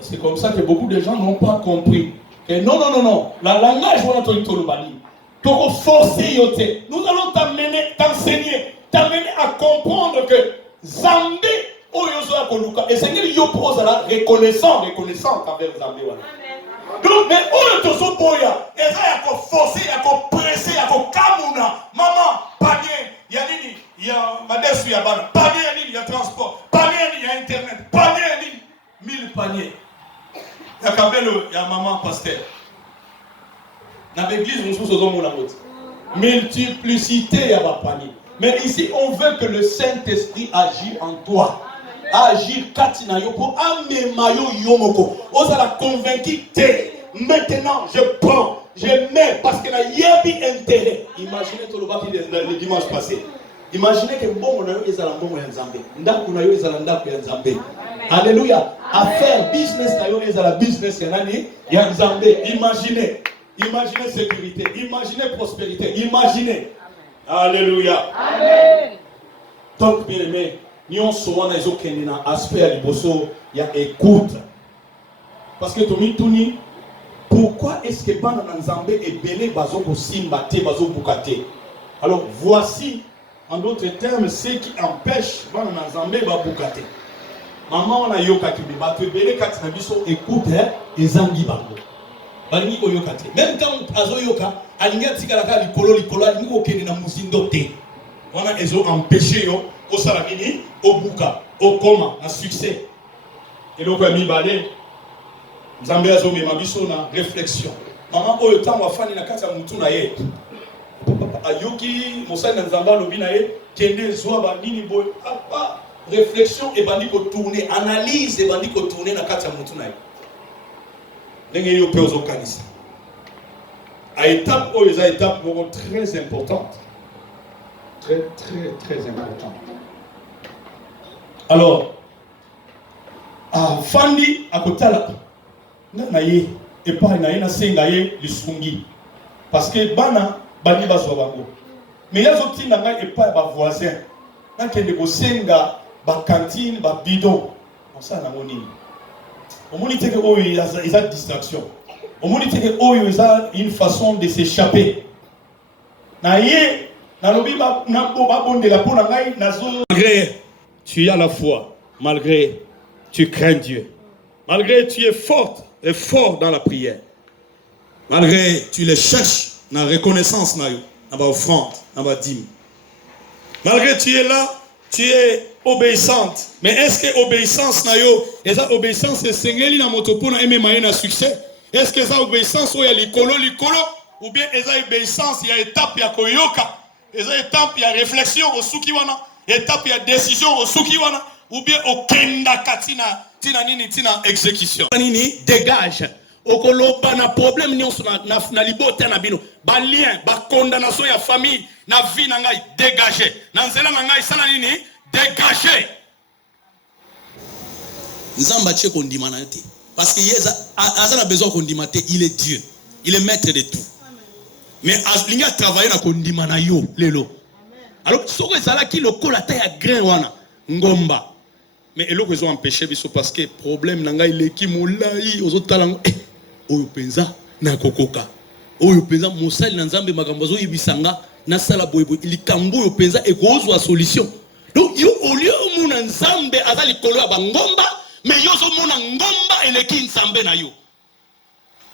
C'est comme ça que beaucoup de gens n'ont pas compris que non la langage wana to itolobani to forcer yote. Nous allons t'enseigner à comprendre que Zambé oyozo akoluka et Seigneur yo pose la reconnaissant envers Zambé wana. Donc, mais où est-ce que boya? Et ça, il y a forcer, il y a presser, il y a kamuna. Maman, panier, il y a nini, il y a madesse, il y a ban, panier, il y a transport, panier, il y a internet, panier, 1000 paniers. Il y a Kabelo, il y a maman pasteur. Dans l'église, on se dit la route. Multiplicité, il y a pas panier. Mais ici, on veut que le Saint-Esprit agisse en toi. Agir katinayo pour amener mayo yomoko. On a convaincu te. Maintenant, je prends, je mets parce que la yabi intérêt. Imaginez tout le dimanche passé. Imaginez que bon on a eu ezala mbongo ya Nzambe. Ndaku na yo ezala ndaku ya Nzambe. Alléluia. Affaire business na yo ezala business ya nani? Ya Nzambe. Imaginez sécurité, imaginez prospérité, imaginez. Alléluia. Amen. Donc bien aimé, nous sommes dans aspect à liboso, il y a écoute. Parce que Tomi, pourquoi est-ce que Bana Nzambe est belé bazo ko simba te bazo bukate? Alors voici En d'autres termes, ce qui empêche bana na Nzambe ba bukate. Maman on a yoka ki ba te bele kati na biso écoute ezangi bango. Balingi ko yoka te. Même quand azo yoka, alinga tikala ka likolo alingi ko kende na musindo te. Wana ezo empêcher yo o sala nini o buka, o koma na succès. Et donc mi balé Nzambe azo mema biso na réflexion. Maman oyo tango afani na kati ya mutu na ye. Ayoki mosali na Nzambe alobi na ye kende zwa ba nini boy. Apa réflexion et bandi ko tourner, analyse et bandi ko tourner na kati ya mutu na ye. Ndenge yo pe ozo kanisa. A étape oyo eza étape moko très importante. Très importante. Alors Fandi akotala na ye epai na ye na senga ye lisungi parce que bana bani bazwa bango mais yazo tinda ngai epai ba voisin na kende ko senga ba cantine ba bidon on ça na monini omoni teke oyo isa distraction omoni teke oyo isa une façon de s'échapper na ye na lobi ba na ba bondela pona ngai nazo malgré tu as la foi malgré tu crains Dieu. Malgré tu es forte et fort dans la prière. Malgré tu les cherches dans la reconnaissance, dans la offrande, dans la dîme. Malgré tu es là, tu es obéissante. Mais est-ce que obéissance et ça obéissance c'est sengeli na motopo na aimer na succès? Est-ce que ça obéissance ou ya likolo ou bien est ça obéissance il y a étape ya koyoka, est ça étape il y a réflexion au sukiwana, étape il y a décision au sukiwana. Ou bien au kenda katina tina nini tina exécution nini dégage okoloba na problème nyonso na libota na bino ba lien ba condamnation ya famille na vie na ngai dégager na nzela na ngai sala nini dégager Nzamba tche kondima na te parce que yeza azana besoin kondima te il est Dieu il est maître de tout mais linga travailler na kondima na yo lelo alors soko ezala ki lokola ta ya grain wana ngomba. Mais eloko ils ont empêché biso parce que problème nanga ileki molai ozotalango oyo penza na kokoka oyo penza mosali na Nzambe makambo zo yibisanga na sala boyebo likambo oyo penza ekozwa solution donc yo au lieu mona Nzambe azali kolo ya bangomba mais yo zo mona ngomba eleki Nzambe na yo.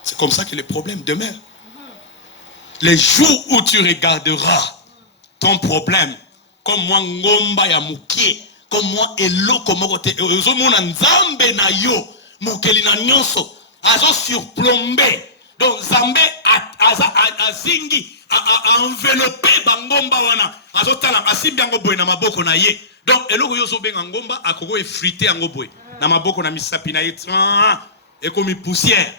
C'est comme ça que les problèmes demeurent. Les jours où tu regarderas ton problème comme moi ngomba ya mukie comme moi eloko moko te ozomona Nzambe na yo mokeli na nyonso azo surplomber donc Nzambe azingi a envelopper bangomba wana azotala asimbi yango boye na maboko na ye donc eloko yo zobenga ngomba akoko effriter yango boye na maboko na misapi na ye et comme poussière.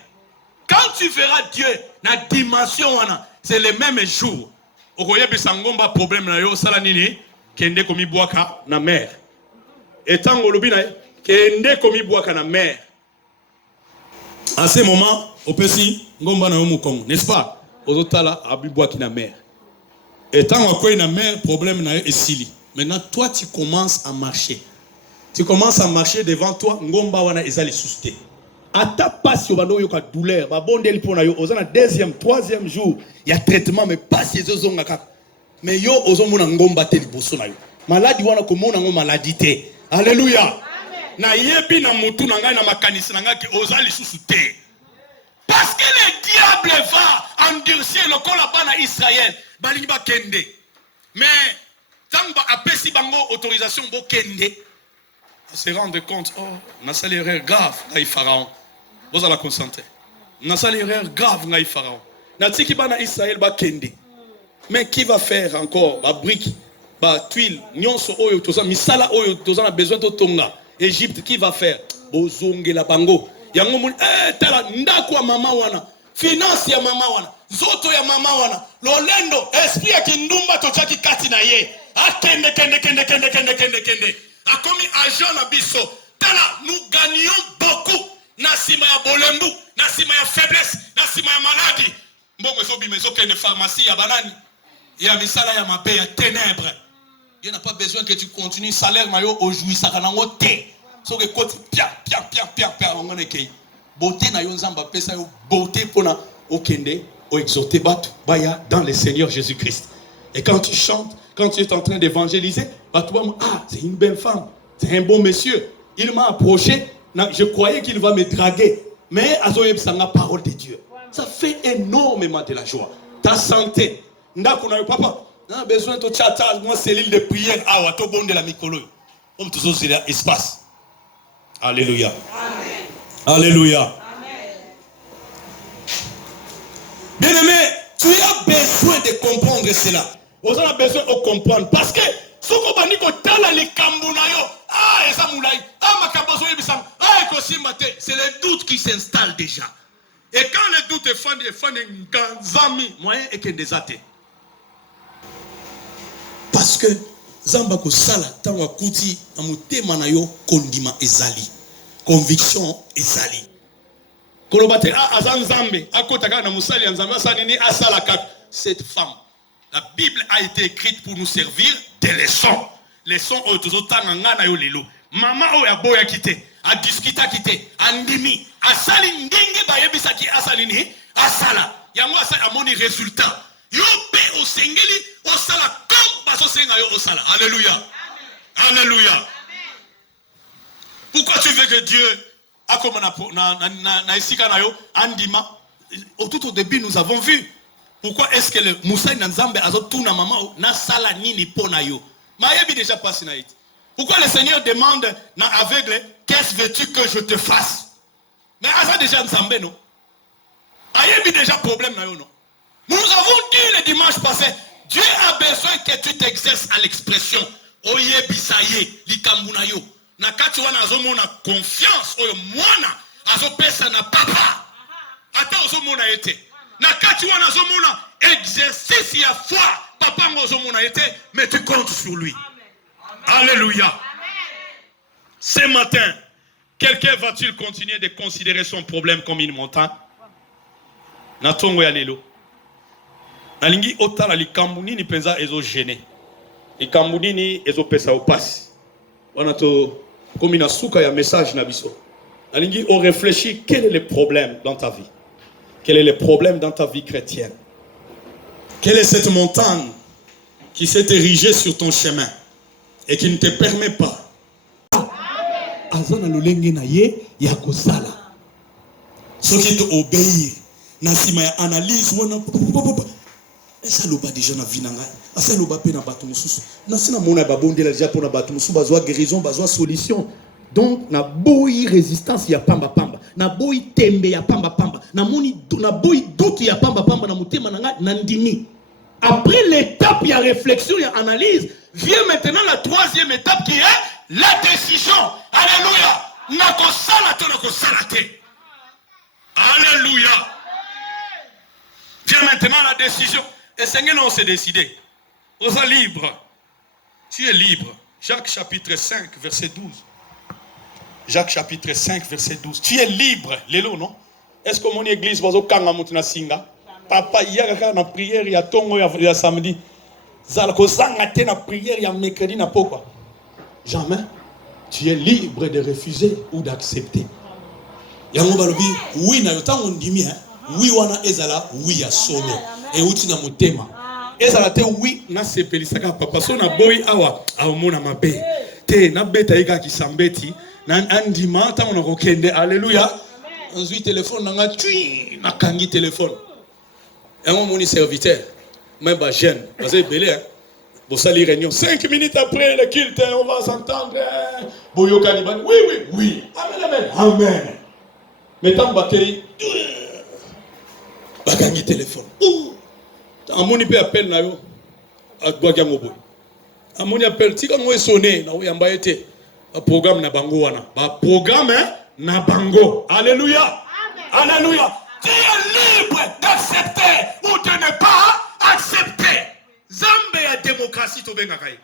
Quand tu verras Dieu na dimension wana c'est le même jour okoyebisa ngomba problème na yo sala nini kende komi boaka na mer. Et tant que kende komi boaka na mer. À ce moment, au pesi ngomba na yomukongo, n'est-ce pas? Ozotala abi boaki na mer. Et tant que na mer, problème na esili. Maintenant toi tu commences à marcher. Tu commences à marcher devant toi ngomba wana ezali susté. Ata passe yo bando yo ka douleur, ba bondeli pona yo ozana deuxième, troisième jour, il y a traitement mais passe yo zonga kaka. Mais yo ozomona ngomba te liboso na yo. Maladie wana komona ngo maladie te. Alléluia. Amen. Na yebi na mutu na ngai na makanisi na ngai ke ozali susu te. Parce que le diable va endurcir le kol bana Israël. Balingi ba kende. Mais tant ba apesi bango autorisation bo kende. On se rend compte oh, na sali erreur grave ngai pharaon. Vous allez concentrer. Na sali erreur grave ngai pharaon. Na tiki bana Israël ba kende. Mais qui va faire encore ba brique? Ba tuile nyonso oyo toza misala oyo toza na besoin to tonga Égypte qui va faire bozongela bango yango moni tala ndako ya mama wana finance ya mama wana zoto ya mama wana lolendo esprit ya kindumba tochaki kati na ye akende kende akomi agent na biso tala nous gagnons beaucoup na sima ya bolembu na sima ya faiblesse na sima ya maladie mbongo ezobima ezokende pharmacie ya banani ya misala ya mabe ya ténèbres. Il n'y a pas besoin que tu continues salaire mayo au jouissant kanango te. So que côté pia on ngone kei. Beauté na yo nzamba pesa yo beauté pona okende o exalter batu baya dans le Seigneur Jésus-Christ. Et quand tu chantes, quand tu es en train d'évangéliser, bah, tu vois, ah, c'est une belle femme, c'est un bon monsieur. Il m'a approché, je croyais qu'il va me draguer. Mais c'est la parole de Dieu. Ça fait énormément de la joie. Ta santé. Papa, on a besoin de chatter, moi, cellule de prière, ah, tu bon de la micolo. Comme tout ça, c'est l'espace. Alléluia. Amen. Alléluia. Amen. Bien-aimé, tu as besoin de comprendre cela. Vous avez besoin de comprendre. Parce que, ce qu'on va dire que les Kambunayo, ah, et ça moulay, ah, ma kabazo yebisam, ah, et kosi mate, c'est le doute qui s'installe déjà. Et quand le doute est fan de Ganzami, moyen est que des athées. Parce que, Zamba ko sala, tanwa kuti, amute manayo, kondima ezali. Conviction ezali. Kolobate, ah, azan zambe, akotaka na musali anzambe, asanini, asala kak. Cette femme, la Bible a été écrite pour nous servir des leçons. Leçons autozotanga na yo lelo. Mama o ya boya kite, a discuta kite, andimi, asali ndenge ba yebisaki asalini, asala. Yango asali amoni résultat. Yo pe o sengeli, o sala comme baso senga yo o sala. Alléluia. Alléluia. Pourquoi tu veux que Dieu a comme na isika na yo andima? Tout au début nous avons vu. Pourquoi est-ce que le Moussa Nzambe a tout na maman na sala nini pona yo? Maïebi déjà passé na it. Pourquoi le Seigneur demande na aveugle, qu'est-ce veux-tu que je te fasse? Mais asa déjà Nzambe non? Maïebi déjà problème na yo non? Nous avons dit le dimanche passé, Dieu a besoin que tu t'exerces à l'expression oye bisaye likambuna yo. Na kati wana azomona confiance oyo mwana azopesa na papa. Ata ozomona ete. Na kati wana azomona exercice ya foi papa ngozomona ete, mais tu comptes sur lui. Amen. Alléluia. Amen. Ce matin, quelqu'un va-t-il continuer de considérer son problème comme une montagne? Natongo ya lelo. Nalingi otala likambu nini penza ezo gêner. Likambu nini ezo pesa opasi. Wana to comme une souka ya message na biso. Nalingi on réfléchit quel est le problème dans ta vie? Quel est le problème dans ta vie chrétienne? Quelle est cette montagne qui s'est érigée sur ton chemin et qui ne te permet pas? Azana lolenge na ye ya kosala. Ce qui te obéir. Nasima ya analyse wana. Esa loba déjà na vie na ngai. Asa loba pe na bato mususu. Nasina mona babondela déjà pour na bato mususu bazwa guérison, bazwa solution. Donc na boyi résistance ya pamba pamba. Na boyi tembe ya pamba pamba. Na boyi doute ya pamba pamba na mutema na ngai na ndimi. Après l'étape, il y a réflexion, il y a analyse. Vient maintenant la troisième étape qui est la décision. Alléluia. Alléluia. Vient maintenant la décision. Et Seigneur, on s'est décidé. On est libre. Tu es libre. Jacques chapitre 5, verset 12. Jacques chapitre 5, verset 12. Tu es libre. Lélo, non? Est-ce que mon église va au Kangamutna Singa? Papa, hier, na prière, il y a tongo ya samedi. Zalko zangate na prière, il y a mercredi na pourquoi? Jamais. Tu es libre de refuser ou d'accepter. Yango balobi, oui na yotango ndimi hein. Oui wana ezala, oui ya solo. Et uti na motema. Ezala te oui na sepelisaka papa so na boy awa awomona mabe. Te na beta ika kisambeti na andima ta on kokende. Alléluia. Ensuite téléphone nanga tui na kangi téléphone. Et mon serviteur, même pas jeune, parce que belé, hein. Bon, ça les réunions. 5 minutes après le culte, on va s'entendre. Boyo Kaniban, oui, oui, oui. Amen, amen, amen. Mettons batterie. Bagangi téléphone. Amoni peut appeler na yo. Adboagango boy. Amoni appelle. Si quand on sonné, na oyamba été. Un programme na bango wana. Ba programme na bango. Alléluia. Amen. Alléluia. Tu es libre d'accepter ou de ne pas accepter. Zambé la démocratie to bengakai.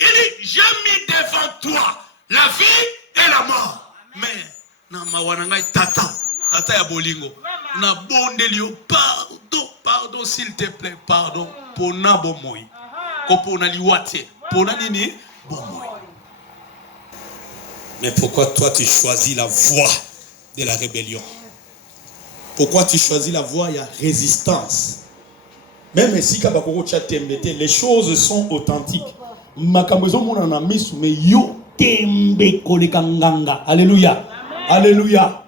Il dit, j'ai mis devant toi la vie et la mort. Mais na mawanangai tata ya bolingo. Na bondelio pardon s'il te plaît, pardon pour na bomoi. Ko pour na liwate, pour na nini bomoi. Mais pourquoi toi tu choisis la voie de la rébellion? Pourquoi tu choisis la voie? Il y a résistance. Même si les choses sont authentiques. Mais yo tembe kolekanganga. Alléluia. Alléluia.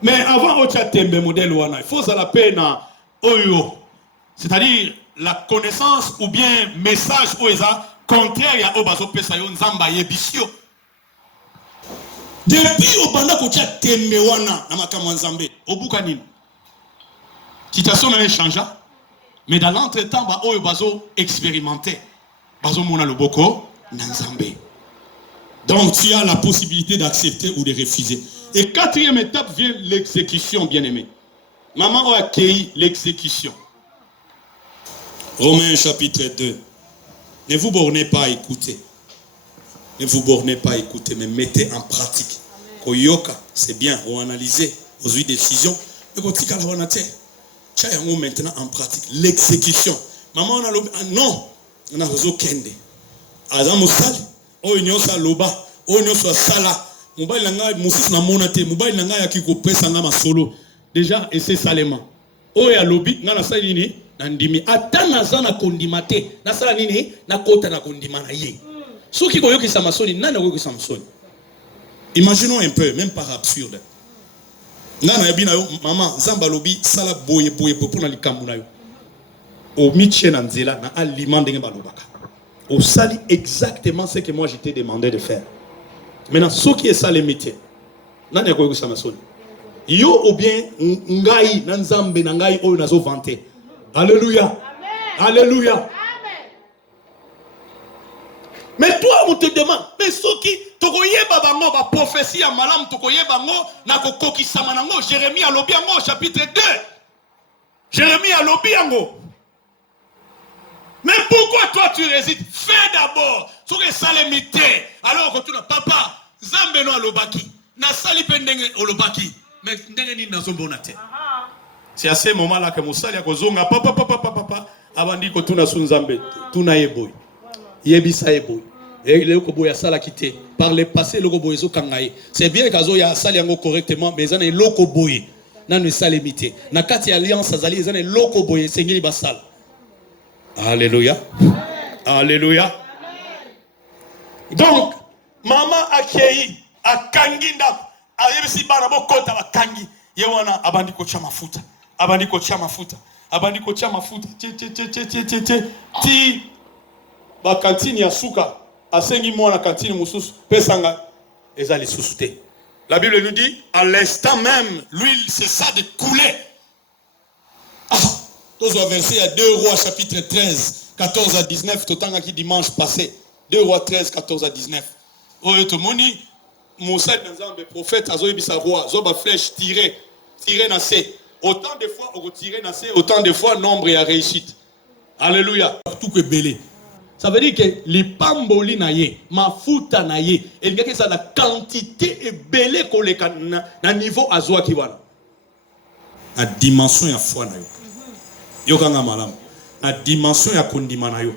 Mais avant ocha tembe modèle wana, il faut ça la peine oyo. C'est-à-dire la connaissance ou bien message oeza contraire ya obazo pesa yo nzamba yebisio. Depuis obanda kocha tembe wana na makamwa nzambe, obuka nini? Situation n'a changé, mais dans l'entretemps, on a expérimenté. On a le boko, Nanzambe. Donc tu as la possibilité d'accepter ou de refuser. Et quatrième étape vient l'exécution, bien-aimé. Maman a accueilli l'exécution. Romains chapitre 2. Ne vous bornez pas à écouter. Ne vous bornez pas à écouter, mais mettez en pratique. Koyoka, c'est bien, on analyse, aux décisions. Mais quand tu as maintenant en pratique l'exécution. Maman on a non, on a réseau kende. Azam sali, o nyosa loba, o nyosa sala. Mobile nanga musis na monate, mobile nanga ya kiko pesa ngama solo. Déjà et c'est salement. O ya lobi ngana sali nini? Nandimi atana zana kondimate. Na sala nini? Na kota na kondimana ye. Soki koyoki samasoni, nana koyoki samasoni. Imaginons un peu, même par absurde. Nana yabina yo maman zamba lobi sala boye pour na likambu na yo. O miche na nzela na aliment ndenge balobaka. O sali exactement ce que moi je t'ai demandé de faire. Maintenant ce qui est ça les métiers. Nana ko yosama soni. Yo ou bien ngai na nzambe na ngai oyo nazo vanter. Alléluia. Amen. Alléluia. Amen. Mais toi, on te demande, mais ce qui, tokoyeba bango, ba prophétie à malam, tokoyeba bango, na kokoki samanango, Jérémie à l'obiango, chapitre 2. Jérémie à l'obiango. Mais pourquoi toi tu résides? Fais d'abord, ce que ça limite. Alors que tu n'as papa, Zambeno à l'obaki, na sali pendenge au lobaki, mais ndenge ni na zombonate. C'est à ce moment-là que Moussali a kozonga, papa, abandi ko tuna sunzambe, tuna yeboy. Yebisa yeboy. Et le kobo ya sala quitté par le passé le kobo ezo kangaye. C'est bien kazo ya sali yango correctement mais ezana loko boye. Nanu salimité. Na kati alliance azali ezana loko boye sengeli basal. Alléluia. Alléluia. Donc maman accueilli akanginda ayebisi bana bokota bakangi yewana abandi ko cha mafuta. Abandi ko cha mafuta. Abandi ko cha mafuta. Ti ba kantini ya suka asengi mwana kantini mususu pesanga ezali susute. La Bible nous dit à l'instant même l'huile cessa de couler. Ah, dans un verset à 2 Rois chapitre 13 14 à 19 totanga qui dimanche passé 2 Rois 13 14 à 19. Oyo tomoni Moussa Nzambe prophète azoyebisa roi zoba flèche tirée na C. Autant de fois on retire na C, autant de fois nombre et à réussite. Alléluia. Tout que belé. Ça veut dire que les pamboli na ye, mafuta na ye, et bien que ça la quantité est belé koleka na niveau azwa kiwana. La dimension ya foi na yo. Yo kanga malamu. La dimension ya kondima na yo.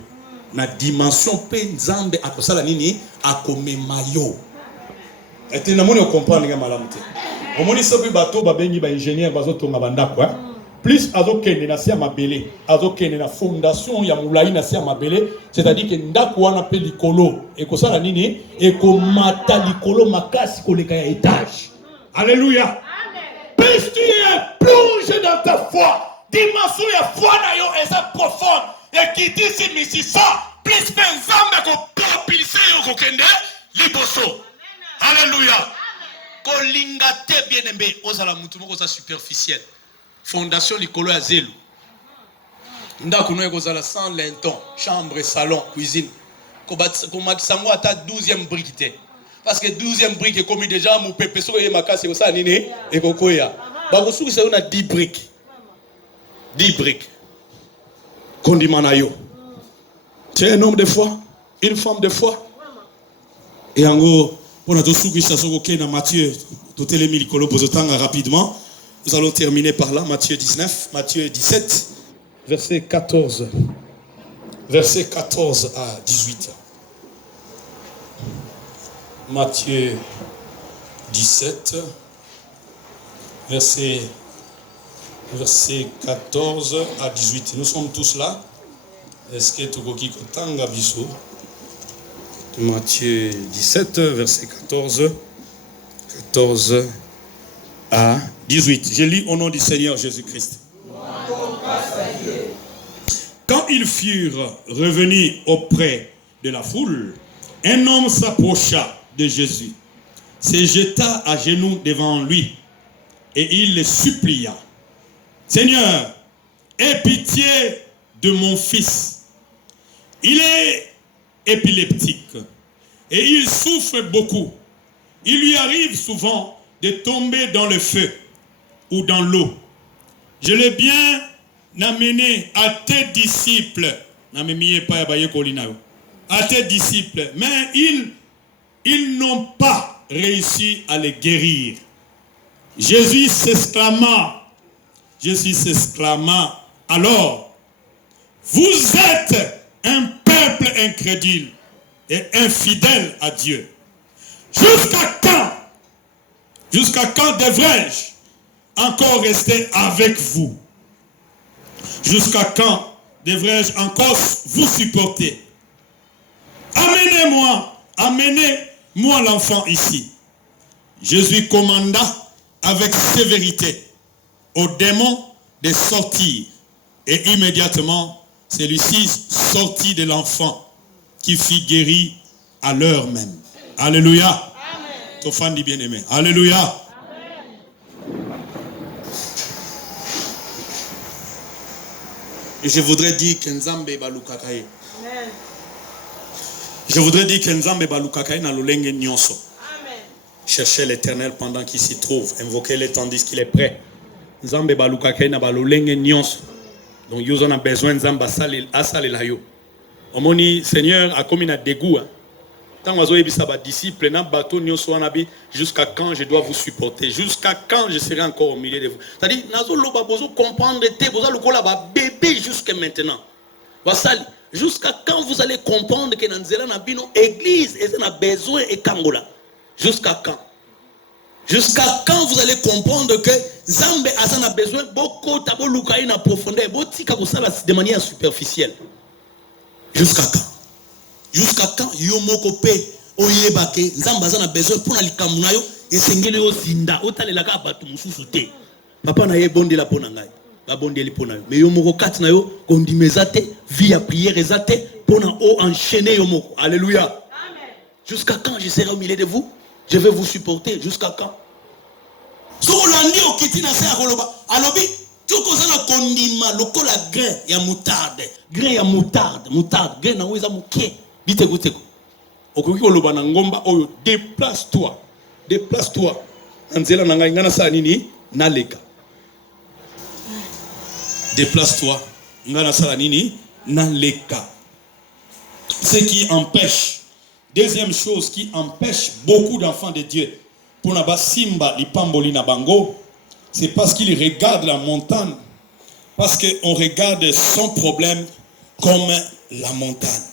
Na dimension pe nzambe akosala nini akomema yo. Ete na moni o comprendre nga malamu te. O moni soki bato ba bengi ba ingénieur bazo tonga bandako hein. Plus azokende na sia mabele, azokende na fondation ya mulai na sia mabele, c'est-à-dire que ndako wana pe likolo ekosala nini ekomata likolo makasi koleka ya étage. Alléluia. Amen. Plus tu es plongé dans ta foi, dimension ya foi na yo est profonde et qui dit si misisa plus ben nzambe ko propulser yo kokende liboso. Alléluia. Kolinga te bien aimé, ozala mutu moko za superficiel. Fondation likolo ya zelo. Ndako no ekozala sans linton, chambre, salon, cuisine. Komakisango ata 12e brique te. Parce que 12e brique est commis déjà mu pepe so ye makasi ko sa nini ekokoya. Ba kosukisa yo na 10 briques. 10 briques. Kondimana yo. Tu es un homme de foi, une femme de foi. Et en gros, on a tout sukisa so ko na Matthieu, tout elemi likolo pozotanga rapidement. Nous allons terminer par là, Matthieu 19, Matthieu 17, verset 14. Verset 14 à 18. Matthieu 17, verset Verset 14 à 18. Nous sommes tous là. Est-ce que tu as biso? Matthieu 17, verset 14 à 18. Je lis au nom du Seigneur Jésus-Christ. Quand ils furent revenus auprès de la foule, un homme s'approcha de Jésus, se jeta à genoux devant lui et il le supplia. Seigneur, aie pitié de mon fils. Il est épileptique et il souffre beaucoup. Il lui arrive souvent de tomber dans le feu ou dans l'eau. Je l'ai bien amené à tes disciples. À tes disciples. Mais ils n'ont pas réussi à le guérir. Jésus s'exclama. Alors, vous êtes un peuple incrédule et infidèle à Dieu. Jusqu'à quand devrais-je encore rester avec vous? Jusqu'à quand devrais-je encore vous supporter? Amenez-moi l'enfant ici. Jésus commanda avec sévérité au démon de sortir. Et immédiatement, celui-ci sortit de l'enfant qui fut guéri à l'heure même. Alléluia. Ton fan dit bien-aimé. Alléluia. Amen. Et je voudrais dire que Nzambe balukakaye. Amen. Je voudrais dire que Nzambe balukakaye na lolenge nyonso. Amen. Cherchez l'Éternel pendant qu'il s'y trouve. Invoquez-le tandis qu'il est prêt. Nzambe balukakaye na balolenge nyonso. Donc nous avons besoin de Nzambe asale la yo. Omoni Seigneur a commis na dégoût. Tant que vous disciples, jusqu'à quand je dois vous supporter? Jusqu'à quand je serai encore au milieu de vous? C'est-à-dire, vous comprendre que bébé jusqu'à maintenant. Jusqu'à quand vous allez comprendre que dans l'église, elle a besoin de Kangola? Jusqu'à quand? Jusqu'à quand vous allez comprendre que Zambé a besoin beaucoup de profondeur, de manière superficielle? Jusqu'à quand? Jusqu'à quand yomokope oyebake nzambaza na besoin pour na likamuna yo esengeli yo zinda otalela ka batu mususu te papa na ye bondela pona ngai ba bondeli pona yo mais yomoko kati na yo kondimeza te vie à prière ezate pona o enchaîner yomoko. Alléluia. Amen. Jusqu'à quand je serai au milieu de vous? Je vais vous supporter. Jusqu'à quand? So olandi okiti na se akoloba alobi tukozana kondima lokola grain ya moutarde. Grain ya moutarde grain na weza muke. Déplace-toi. Déplace-toi. Ce qui empêche, deuxième chose qui empêche beaucoup d'enfants de Dieu pour naba simba lipamboli na bango, c'est parce qu'ils regardent la montagne, parce qu'on regarde son problème comme la montagne.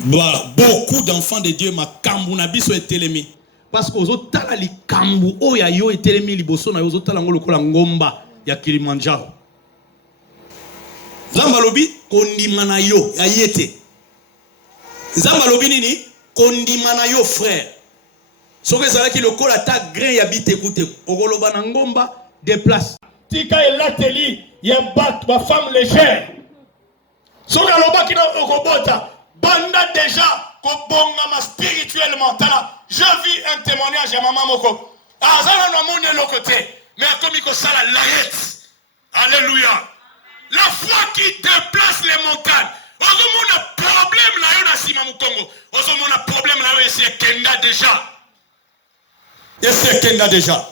Beaucoup d'enfants de Dieu makambu na biso etelemi parce que ozotala likambu oya yo etelemi liboso na yo ozotala ngolo kola ngomba ya Kilimanjaro. Nzamba lobi kondima na yo ayete. Nzamba lobi nini kondima na yo frère. Soki ezalaki lokola ta grain ya bite ekute okoloba na ngomba déplace. Tika elateli ya bat ba femme légère. Soki alobaki na okobota banda déjà kobongama spirituellement tala je vis un témoignage à maman moko azala na monde le côté mais comme il sala laet. Alléluia. La foi qui déplace les montagnes. Ozomona problème na yo na sima mukongo ozomona problème na yo c'est kenda déjà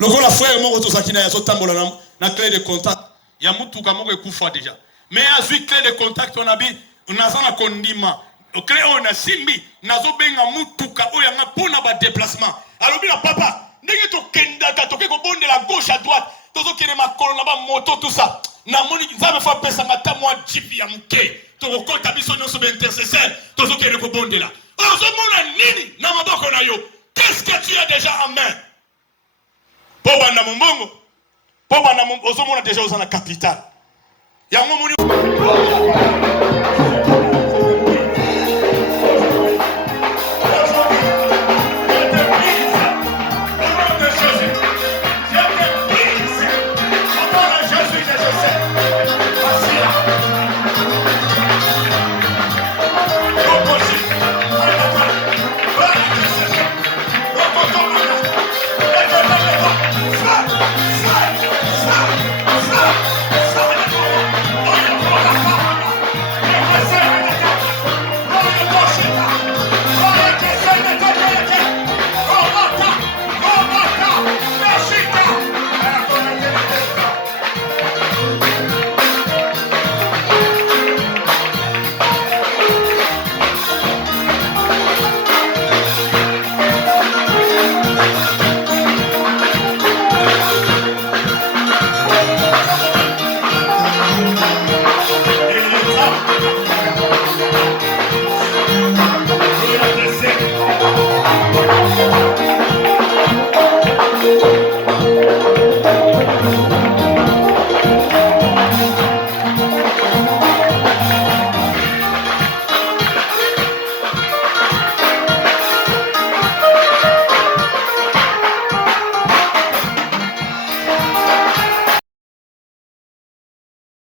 lokola frère moko tozaki na yaso tambola na clé de contact ya mutuka moko ekufa déjà mais azui clé de contact on a bi nazana kondima clé on a simbi nazo benga mutuka oya nga pona ba déplacement alobi na papa ndenge to kenda ka to ke ko bonde la gauche à droite tozo kene makolo na ba moto tout ça na moni nzambe fa pesa mata mwa jeep ya muke to ko kota biso nyonso be intercesseur tozo kene ko bonde la ozo mona nini na maboko na yo qu'est-ce que tu as déjà en main Po banda mombongo. Po banda ozomona déjà osana capital. Yango moni